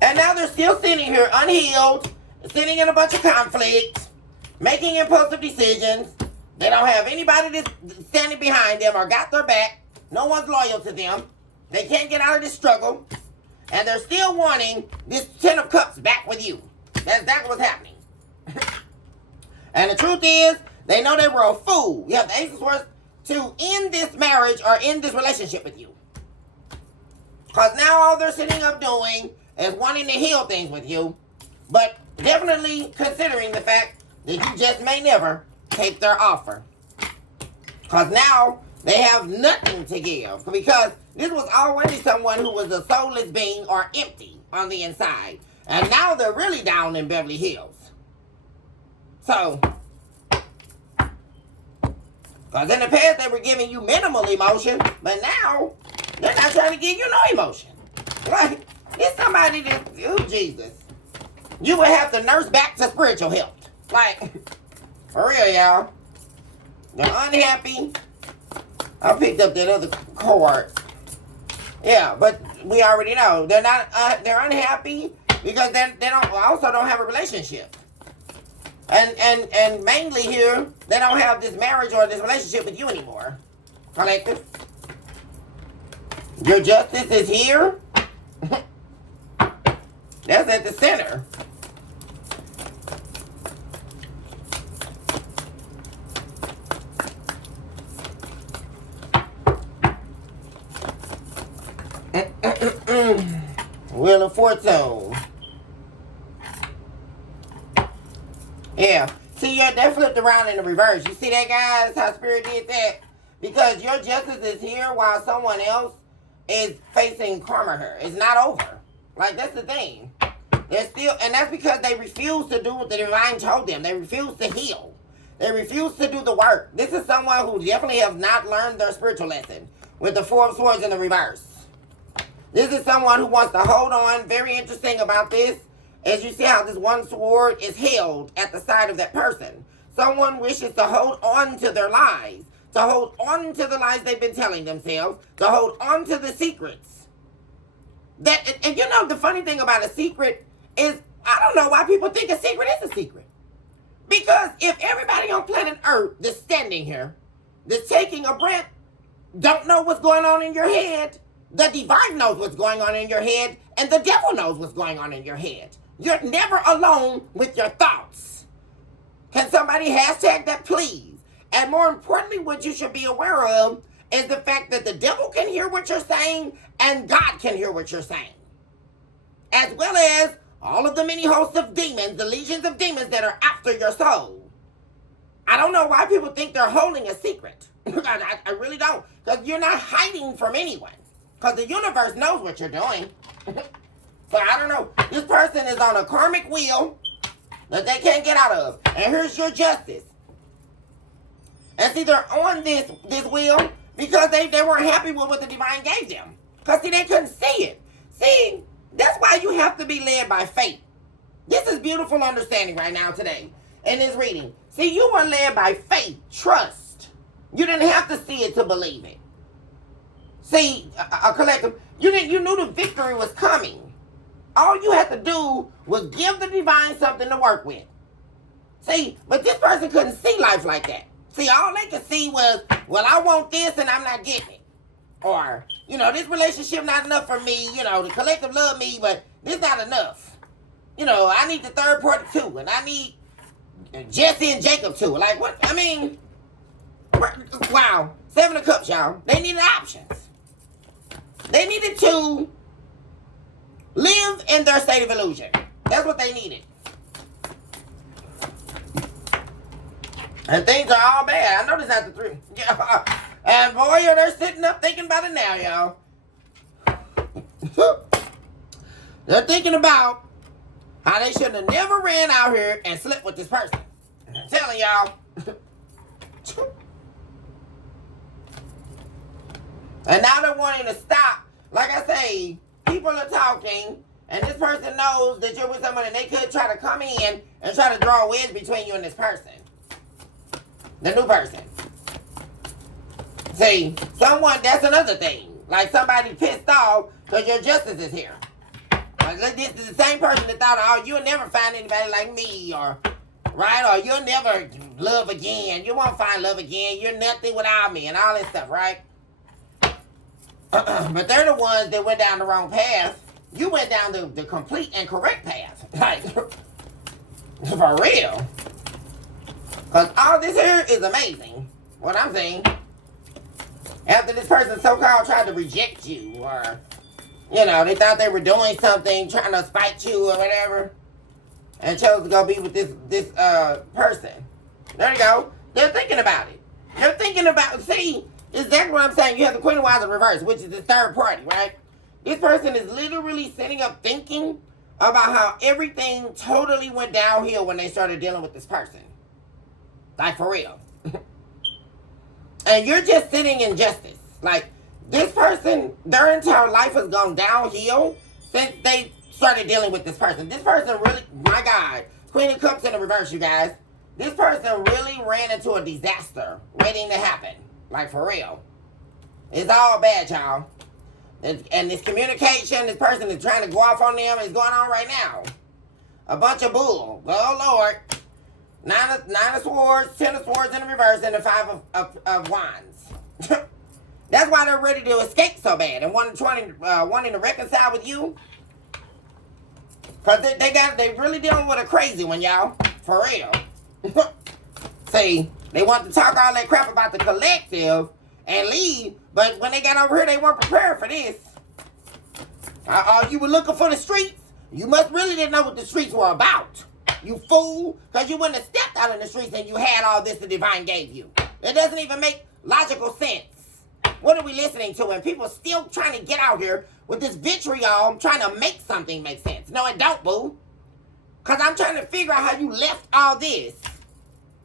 And now they're still sitting here unhealed, sitting in a bunch of conflict, making impulsive decisions. They don't have anybody that's standing behind them or got their back. No one's loyal to them. They can't get out of this struggle. And they're still wanting this 10 of Cups back with you. That's exactly what's happening. And the truth is, they know they were a fool. You have the Ace of Swords to end this marriage or end this relationship with you. Because now all they're sitting up doing is wanting to heal things with you. But definitely considering the fact that you just may never take their offer. Because now they have nothing to give. Because this was already someone who was a soulless being or empty on the inside. And now they're really down in Beverly Hills. So, because in the past they were giving you minimal emotion, but now they're not trying to give you no emotion. Like, it's somebody that, oh Jesus, you would have to nurse back to spiritual health. Like, for real, y'all. They're unhappy. I picked up that other card. Yeah, but we already know they're not. They're unhappy because they don't have a relationship, and mainly here they don't have this marriage or this relationship with you anymore. Collective, your justice is here. That's at the center. Wheel of Fortune. Yeah. See, that flipped around in the reverse. You see that, guys? How Spirit did that? Because your justice is here while someone else is facing karma here. It's not over. Like, that's the thing. They're still, and that's because they refuse to do what the divine told them. They refuse to heal. They refuse to do the work. This is someone who definitely has not learned their spiritual lesson with the Four of Swords in the reverse. This is someone who wants to hold on. Very interesting about this, as you see how this one sword is held at the side of that person. Someone wishes to hold on to their lies, to hold on to the lies they've been telling themselves, to hold on to the secrets. And you know, the funny thing about a secret is, I don't know why people think a secret is a secret. Because if everybody on planet Earth that's standing here, that's taking a breath, don't know what's going on in your head, the divine knows what's going on in your head, and the devil knows what's going on in your head. You're never alone with your thoughts. Can somebody hashtag that, please? And more importantly, what you should be aware of is the fact that the devil can hear what you're saying, and God can hear what you're saying. As well as all of the many hosts of demons, the legions of demons that are after your soul. I don't know why people think they're holding a secret. I really don't. Because you're not hiding from anyone. Because the universe knows what you're doing. So I don't know. This person is on a karmic wheel that they can't get out of. And here's your justice. And see, they're on this wheel because they weren't happy with what the divine gave them. Because see, they couldn't see it. See, that's why you have to be led by faith. This is beautiful understanding right now today in this reading. See, you were led by faith, trust. You didn't have to see it to believe it. See, a collective, you knew the victory was coming. All you had to do was give the divine something to work with. See, but this person couldn't see life like that. See, all they could see was, well, I want this and I'm not getting it. Or, you know, this relationship not enough for me. You know, the collective love me, but this not enough. You know, I need the third party too. And I need Jesse and Jacob too. Like, what? I mean, wow. 7 of Cups, y'all. They needed options. They needed to live in their state of illusion. That's what they needed. And things are all bad. I know this not the 3. And boy, they're sitting up thinking about it now, y'all. They're thinking about How they should have never ran out here and slept with this person. I'm telling y'all. And now they're wanting to stop. Like I say, people are talking, and this person knows that you're with someone, and they could try to come in and try to draw a wedge between you and this person. The new person. See, that's another thing. Like somebody pissed off because your justice is here. Like this is the same person that thought, oh, you'll never find anybody like me, or you'll never love again. You won't find love again. You're nothing without me, and all this stuff, right? But they're the ones that went down the wrong path. You went down the complete and correct path. Like, for real. Because all this here is amazing. What I'm saying. After this person so-called tried to reject you, or, they thought they were doing something, trying to spite you or whatever, and chose to go be with this person. There you go. They're thinking about it. They're thinking about, see, exactly what I'm saying. You have the Queen of Wands in reverse, which is the third party, right? This person is literally sitting up thinking about how everything totally went downhill when they started dealing with this person. Like, for real. And you're just sitting in justice. Like, this person, their entire life has gone downhill since they started dealing with this person. This person really, my God, Queen of Cups in the reverse, you guys. This person really ran into a disaster waiting to happen. Like, for real. It's all bad, y'all. And this communication, this person is trying to go off on them, is going on right now. A bunch of bull. Oh, Lord. Nine of Swords, 10 of Swords in the reverse, and the 5 of Wands. That's why they're ready to escape so bad and wanting to reconcile with you. Because they really dealing with a crazy one, y'all. For real. See, they want to talk all that crap about the collective and leave, but when they got over here, they weren't prepared for this. You were looking for the streets? You must really didn't know what the streets were about. You fool, because you wouldn't have stepped out in the streets and you had all this the divine gave you. It doesn't even make logical sense. What are we listening to? And people still trying to get out here with this vitriol, trying to make something make sense. No, it don't, boo. Because I'm trying to figure out how you left all this.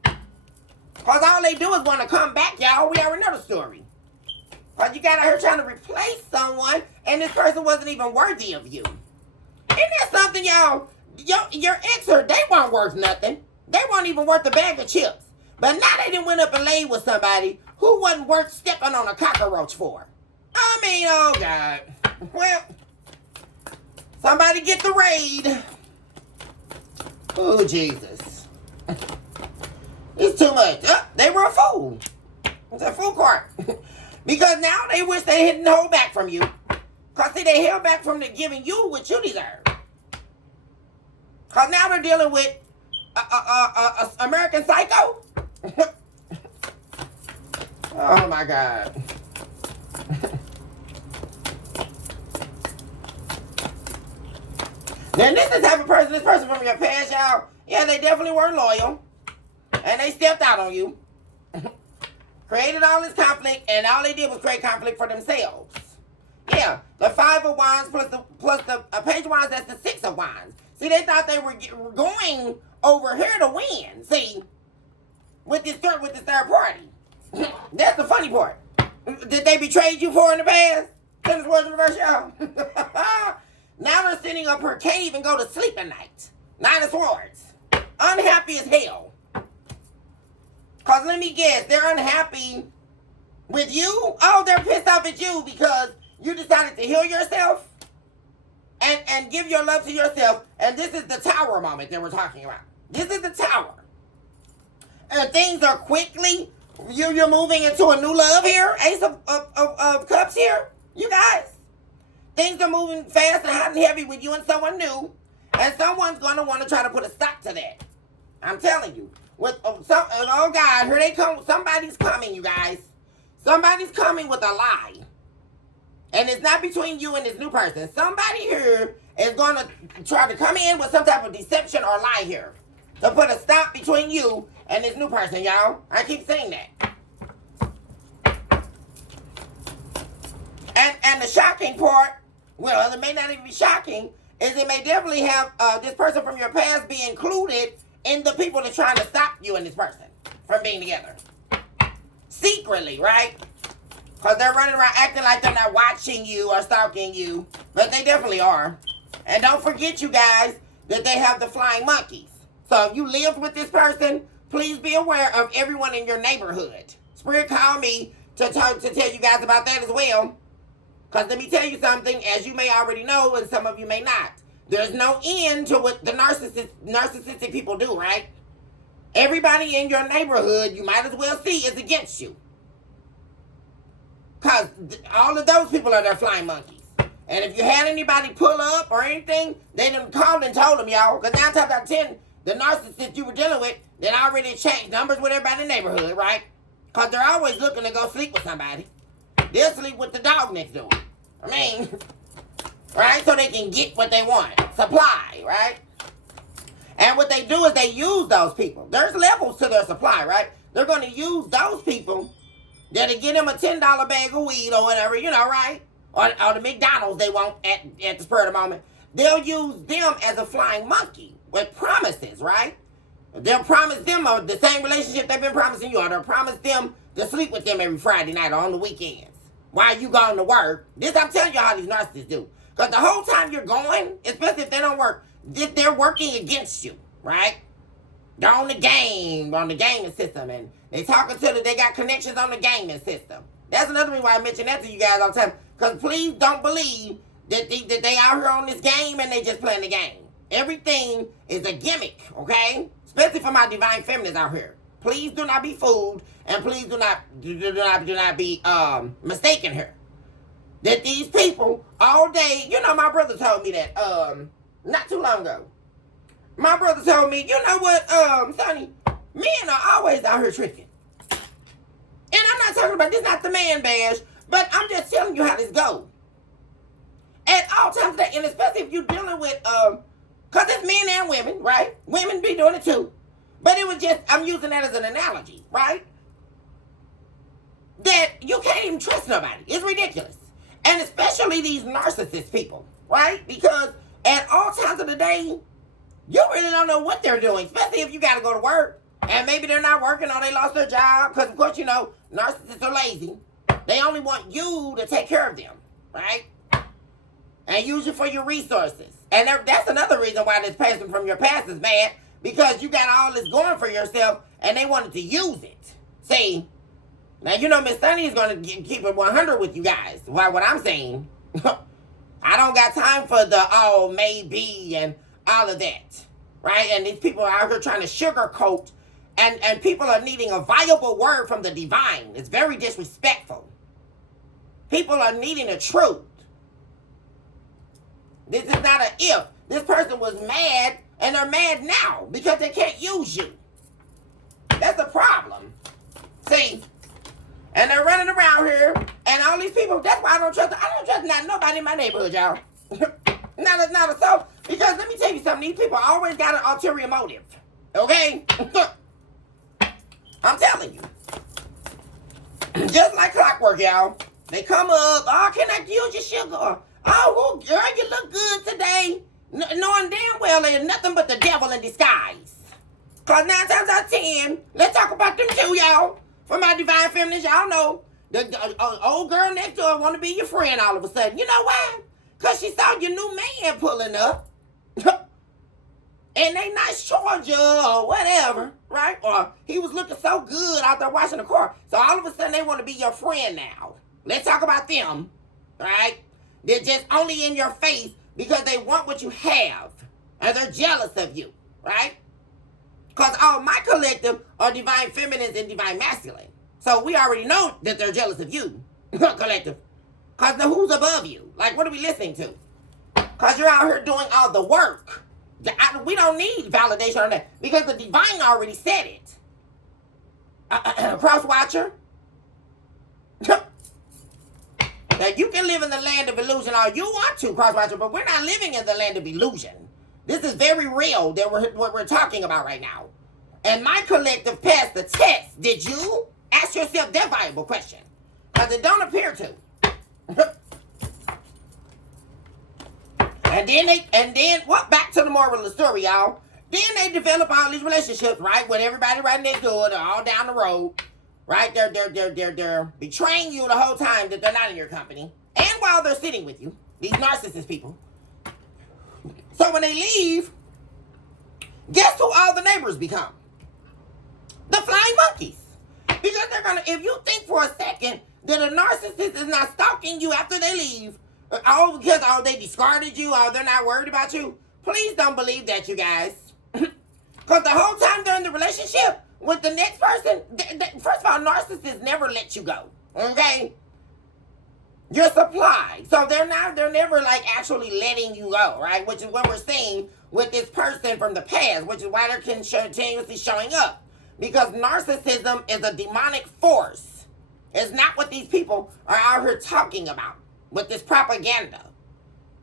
Because all they do is want to come back, y'all. We already know the story. Because you got out here trying to replace someone, and this person wasn't even worthy of you. Isn't that something, y'all? Your ex, they weren't worth nothing. They weren't even worth a bag of chips. But now they done went up and laid with somebody who wasn't worth stepping on a cockroach for. I mean, oh God. Well, somebody get the raid. Oh, Jesus. It's too much. They were a fool. It's a fool cart. Because now they wish they hadn't hold back from you. Because see, they held back from giving you what you deserve. Because now they're dealing with American Psycho. Oh, my God. Then this is the type of person, this person from your past, y'all, yeah, they definitely weren't loyal. And they stepped out on you. Created all this conflict, and all they did was create conflict for themselves. Yeah, the 5 of Wands plus the Page of Wands, that's the 6 of Wands. See, they thought they were going over here to win. See, with this third party. That's the funny part. Did they betray you for in the past? Tennis words in reverse, y'all. Now they're sitting up here, can't even go to sleep at night. 9 of Swords. Unhappy as hell. Because let me guess, they're unhappy with you? Oh, they're pissed off at you because you decided to heal yourself and give your love to yourself. And this is the tower moment that we're talking about. This is the tower. And things are quickly, you're moving into a new love here. Ace of Cups here. You guys. Things are moving fast and hot and heavy with you and someone new. And someone's going to want to try to put a stop to that. I'm telling you. Oh God, here they come. Somebody's coming, you guys. Somebody's coming with a lie. And it's not between you and this new person. Somebody here is going to try to come in with some type of deception or lie here. To put a stop between you and this new person, y'all. I keep saying that. And the shocking part, well, it may not even be shocking, is it may definitely have this person from your past be included in the people that's trying to stop you and this person from being together. Secretly, right? Because they're running around acting like they're not watching you or stalking you. But they definitely are. And don't forget, you guys, that they have the flying monkeys. So if you lived with this person, please be aware of everyone in your neighborhood. Spirit called me to tell you guys about that as well. Because let me tell you something, as you may already know, and some of you may not. There's no end to what the narcissistic people do, right? Everybody in your neighborhood, you might as well see, is against you. Because all of those people are their flying monkeys. And if you had anybody pull up or anything, they done called and told them, y'all. Because 9 times out of 10, the narcissist you were dealing with, they already exchanged numbers with everybody in the neighborhood, right? Because they're always looking to go sleep with somebody. They'll sleep with the dog next door. I mean, right? So they can get what they want. Supply, right? And what they do is they use those people. There's levels to their supply, right? They're going to use those people that'll get them a $10 bag of weed or whatever, you know, right? Or the McDonald's they want at the spur of the moment. They'll use them as a flying monkey with promises, right? They'll promise them the same relationship they've been promising you, or they'll promise them to sleep with them every Friday night or on the weekends while you going to work. This, I'm telling you how these narcissists do. Because the whole time you're going, especially if they don't work, they're working against you, right? They're on the gaming system, and they talking to they got connections on the gaming system. That's another reason why I mention that to you guys all the time. Because please don't believe that they out here on this game and they just playing the game. Everything is a gimmick, okay? Especially for my divine feminists out here. Please do not be fooled, and please do not be mistaken here. That these people all day, you know, my brother told me that not too long ago. My brother told me, you know what, Sonny, men are always out here tricking. And I'm not talking about this, not the man bash, but I'm just telling you how this goes. At all times, and especially if you're dealing with, because it's men and women, right? Women be doing it too. But it was just, I'm using that as an analogy, right? That you can't even trust nobody. It's ridiculous. And especially these narcissist people, right? Because at all times of the day, you really don't know what they're doing, especially if you got to go to work. And maybe they're not working or they lost their job. Because, of course, you know, narcissists are lazy. They only want you to take care of them, right? And use you for your resources. And that's another reason why this person from your past is mad. Because you got all this going for yourself and they wanted to use it. See? Now, you know, Miss Sunny is going to keep it 100 with you guys. Why? What I'm saying. I don't got time for the, oh, maybe, and all of that. Right? And these people are out here trying to sugarcoat. And people are needing a viable word from the divine. It's very disrespectful. People are needing a truth. This is not an if. This person was mad, and they're mad now because they can't use you. That's the problem. See? And they're running around here, and all these people, that's why I don't trust not nobody in my neighborhood, y'all. not a soul. Because let me tell you something, these people always got an ulterior motive. Okay? I'm telling you. Just like clockwork, y'all. They come up, oh, can I use your sugar? Oh, girl, you look good today. Knowing damn well there's nothing but the devil in disguise. Because 9 times out of 10, let's talk about them too, y'all. For my divine feminists, y'all know, the old girl next door want to be your friend all of a sudden. You know why? Because she saw your new man pulling up. And they nice Georgia or whatever, right? Or he was looking so good out there washing the car. So all of a sudden they want to be your friend now. Let's talk about them, right? They're just only in your face because they want what you have. And they're jealous of you, right? Because all my collective are divine feminines and divine masculine. So we already know that they're jealous of you, collective. Because who's above you? Like, what are we listening to? Because you're out here doing all the work. We don't need validation on that. Because the divine already said it. Cross-watcher. Now, you can live in the land of illusion all you want to, cross-watcher, but we're not living in the land of illusion. This is very real, what we're talking about right now. And my collective passed the test. Did you? Ask yourself that viable question. Because it don't appear to. And then what? Back to the moral of the story, y'all. Then they develop all these relationships, right, with everybody right next door. They're all down the road, right? They're betraying you the whole time that they're not in your company, and while they're sitting with you, these narcissist people. So when they leave, guess who all the neighbors become? The flying monkeys. Because they're gonna. If you think for a second that a narcissist is not stalking you after they leave, all because they discarded you, or they're not worried about you, please don't believe that, you guys. Because the whole time they're in the relationship with the next person, first of all, narcissists never let you go. Okay? You're supplied. So they're never like actually letting you go, right? Which is what we're seeing with this person from the past, which is why they're continuously showing up. Because narcissism is a demonic force. It's not what these people are out here talking about with this propaganda.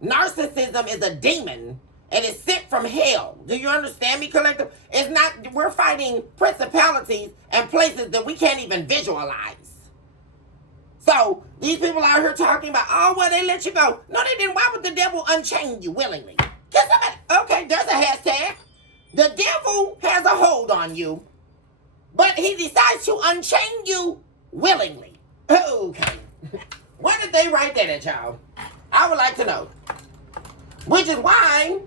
Narcissism is a demon. And it's sent from hell. Do you understand me, collective? It's not, we're fighting principalities and places that we can't even visualize. So, these people out here talking about, oh, well, they let you go. No, they didn't. Why would the devil unchain you willingly? Can somebody, okay, there's a hashtag. The devil has a hold on you, but he decides to unchain you willingly. Okay. Where did they write that at, y'all? I would like to know. Which is why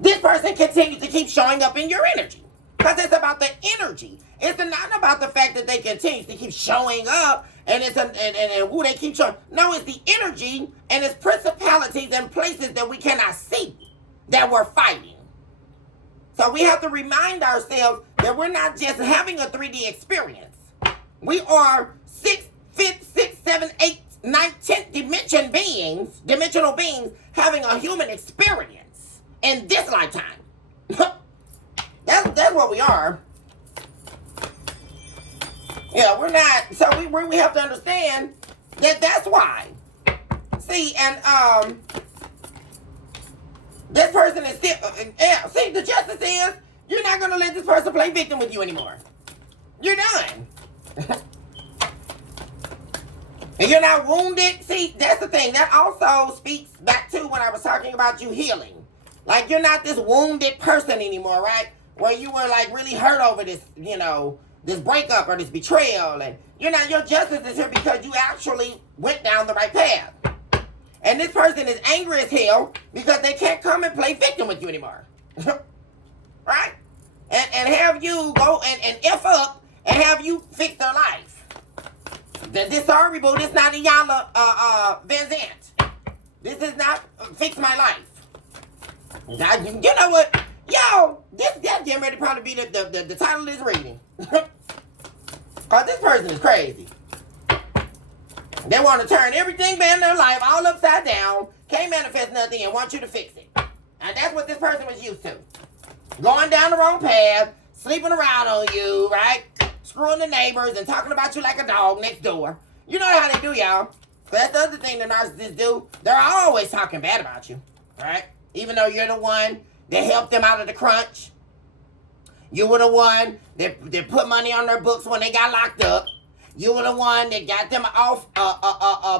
this person continues to keep showing up in your energy. Because it's about the energy. It's not about the fact that they continue to keep showing up and who they keep showing. No, it's the energy and it's principalities and places that we cannot see that we're fighting. So we have to remind ourselves that we're not just having a 3D experience. We are 6th, 5th, 6th, 7th, 8th, 9th, 10th dimensional beings having a human experience in this lifetime. That's what we are. Yeah, we're not. So we have to understand that that's why. See, and this person is still. See, the justice is you're not gonna let this person play victim with you anymore. You're done. And you're not wounded. See, that's the thing. That also speaks back to when I was talking about you healing. Like, you're not this wounded person anymore, right? Where you were, like, really hurt over this, this breakup or this betrayal. And your justice is here because you actually went down the right path. And this person is angry as hell because they can't come and play victim with you anymore. Right? And have you go and F up and have you fix their life. This sorry, boo. This not Iyanla Van Zant. This is not fix my life. Now, you know what? Yo, that's getting ready to probably be the title of this reading. Because this person is crazy. They want to turn everything bad in their life all upside down, can't manifest nothing, and want you to fix it. And that's what this person was used to. Going down the wrong path, sleeping around on you, right? Screwing the neighbors and talking about you like a dog next door. You know how they do, y'all. That's the other thing the narcissists do. They're always talking bad about you, right? Even though you're the one that helped them out of the crunch. You were the one that put money on their books when they got locked up. You were the one that got them off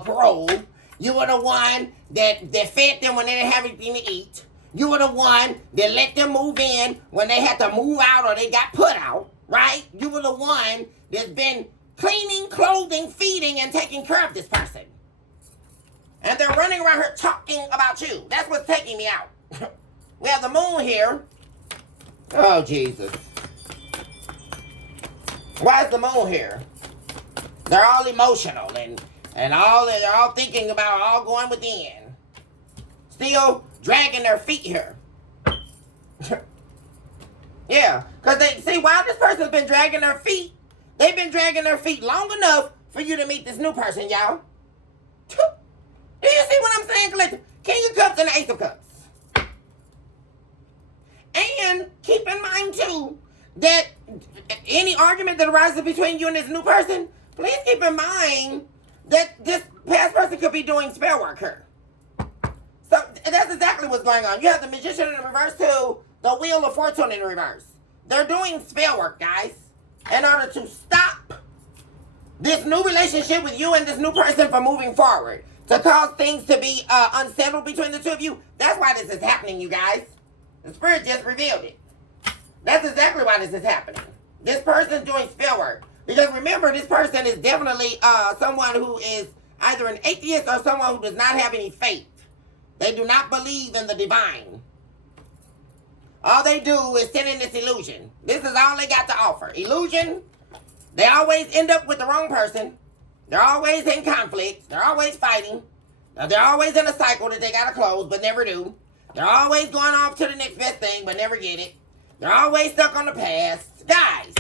parole. You were the one that fed them when they didn't have anything to eat. You were the one that let them move in when they had to move out or they got put out, right? You were the one that's been cleaning, clothing, feeding, and taking care of this person. And they're running around here talking about you. That's what's taking me out. We have the moon here. Oh, Jesus. Why is the moon here? They're all emotional and they're all thinking about all going within. Still dragging their feet here. Yeah, because while this person's been dragging their feet, they've been dragging their feet long enough for you to meet this new person, y'all. Do you see what I'm saying, collective? King of Cups and the Ace of Cups. And keep in mind, too, that any argument that arises between you and this new person, please keep in mind that this past person could be doing spell work here. So that's exactly what's going on. You have the Magician in the reverse, too, the Wheel of Fortune in the reverse. They're doing spell work, guys, in order to stop this new relationship with you and this new person from moving forward. to cause things to be unsettled between the two of you. That's why this is happening, you guys. The Spirit just revealed it. That's exactly why this is happening. This person's doing spell work. Because remember, this person is definitely someone who is either an atheist or someone who does not have any faith. They do not believe in the divine. All they do is sit in this illusion. This is all they got to offer. Illusion. They always end up with the wrong person. They're always in conflict. They're always fighting. They're always in a cycle that they got to close but never do. They're always going off to the next best thing but never get it. They're always stuck on the past. Guys.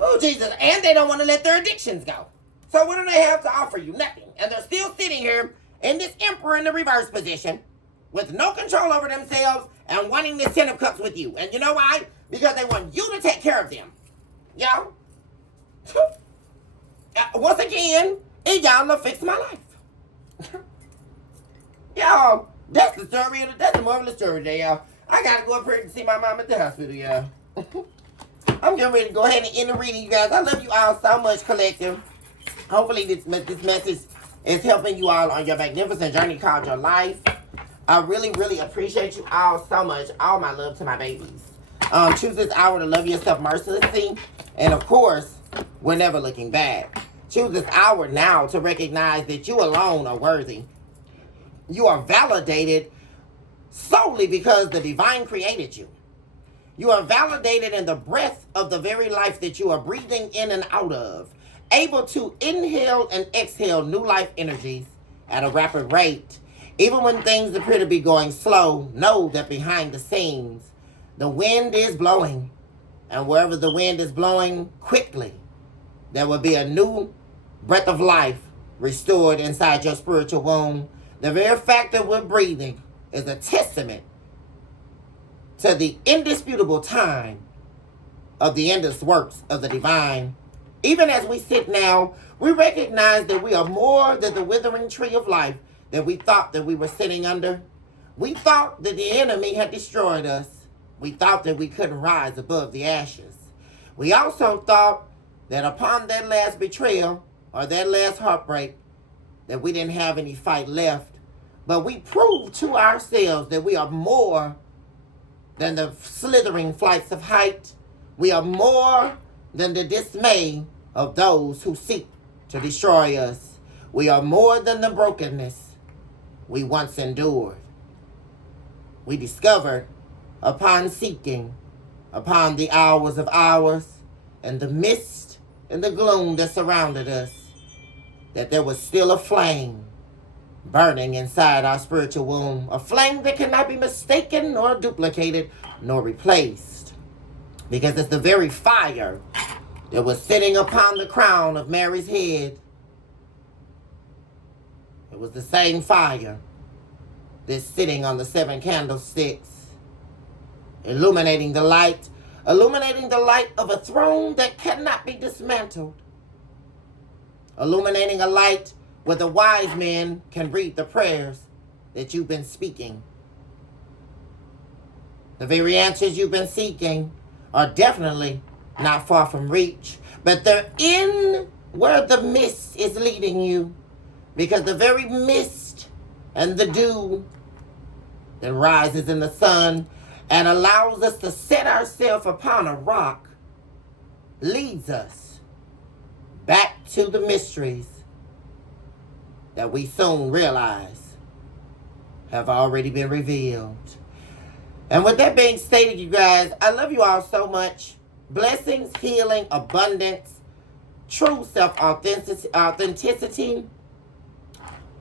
Oh, Jesus. And they don't want to let their addictions go. So what do they have to offer you? Nothing. And they're still sitting here in this Emperor in the reverse position with no control over themselves and wanting this Ten of Cups with you. And you know why? Because they want you to take care of them. Y'all. Once again, Iyanla fixed my life. Y'all, that's the story. That's the moral of the story there, y'all. I gotta go up here and see my mom at the hospital, y'all. I'm getting ready to go ahead and end the reading, you guys. I love you all so much, collective. Hopefully this message is helping you all on your magnificent journey called your life. I really, really appreciate you all so much. All my love to my babies. Choose this hour to love yourself mercilessly. And of course, we're never looking back. Choose this hour now to recognize that you alone are worthy. You are validated solely because the divine created you. You are validated in the breath of the very life that you are breathing in and out of. Able to inhale and exhale new life energies at a rapid rate. Even when things appear to be going slow, know that behind the scenes, the wind is blowing. And wherever the wind is blowing, quickly, there will be a new breath of life restored inside your spiritual womb. The very fact that we're breathing is a testament to the indisputable time of the endless works of the divine. Even as we sit now, we recognize that we are more than the withering tree of life that we thought that we were sitting under. We thought that the enemy had destroyed us. We thought that we couldn't rise above the ashes. We also thought that upon that last betrayal or that last heartbreak, that we didn't have any fight left. But we proved to ourselves that we are more than the slithering flights of height. We are more than the dismay of those who seek to destroy us. We are more than the brokenness we once endured. We discovered upon seeking, upon the hours of hours, and the mist and the gloom that surrounded us, that there was still a flame burning inside our spiritual womb, a flame that cannot be mistaken nor duplicated nor replaced, because it's the very fire that was sitting upon the crown of Mary's head. It was the same fire that's sitting on the 7 candlesticks, illuminating the light of a throne that cannot be dismantled, illuminating a light where the wise men can read the prayers that you've been speaking. The very answers you've been seeking are definitely not far from reach, but they're in where the mist is leading you, because the very mist and the dew that rises in the sun and allows us to set ourselves upon a rock leads us back to the mysteries that we soon realize have already been revealed. And with that being stated, you guys, I love you all so much. Blessings, healing, abundance, true self-authenticity,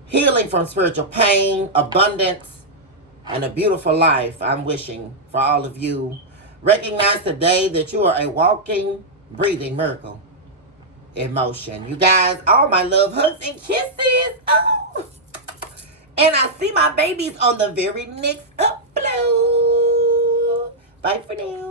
healing from spiritual pain, abundance, and a beautiful life I'm wishing for all of you. Recognize today that you are a walking, breathing miracle in motion. You guys, all my love, hugs, and kisses. Oh. And I see my babies on the very next upload. Bye for now.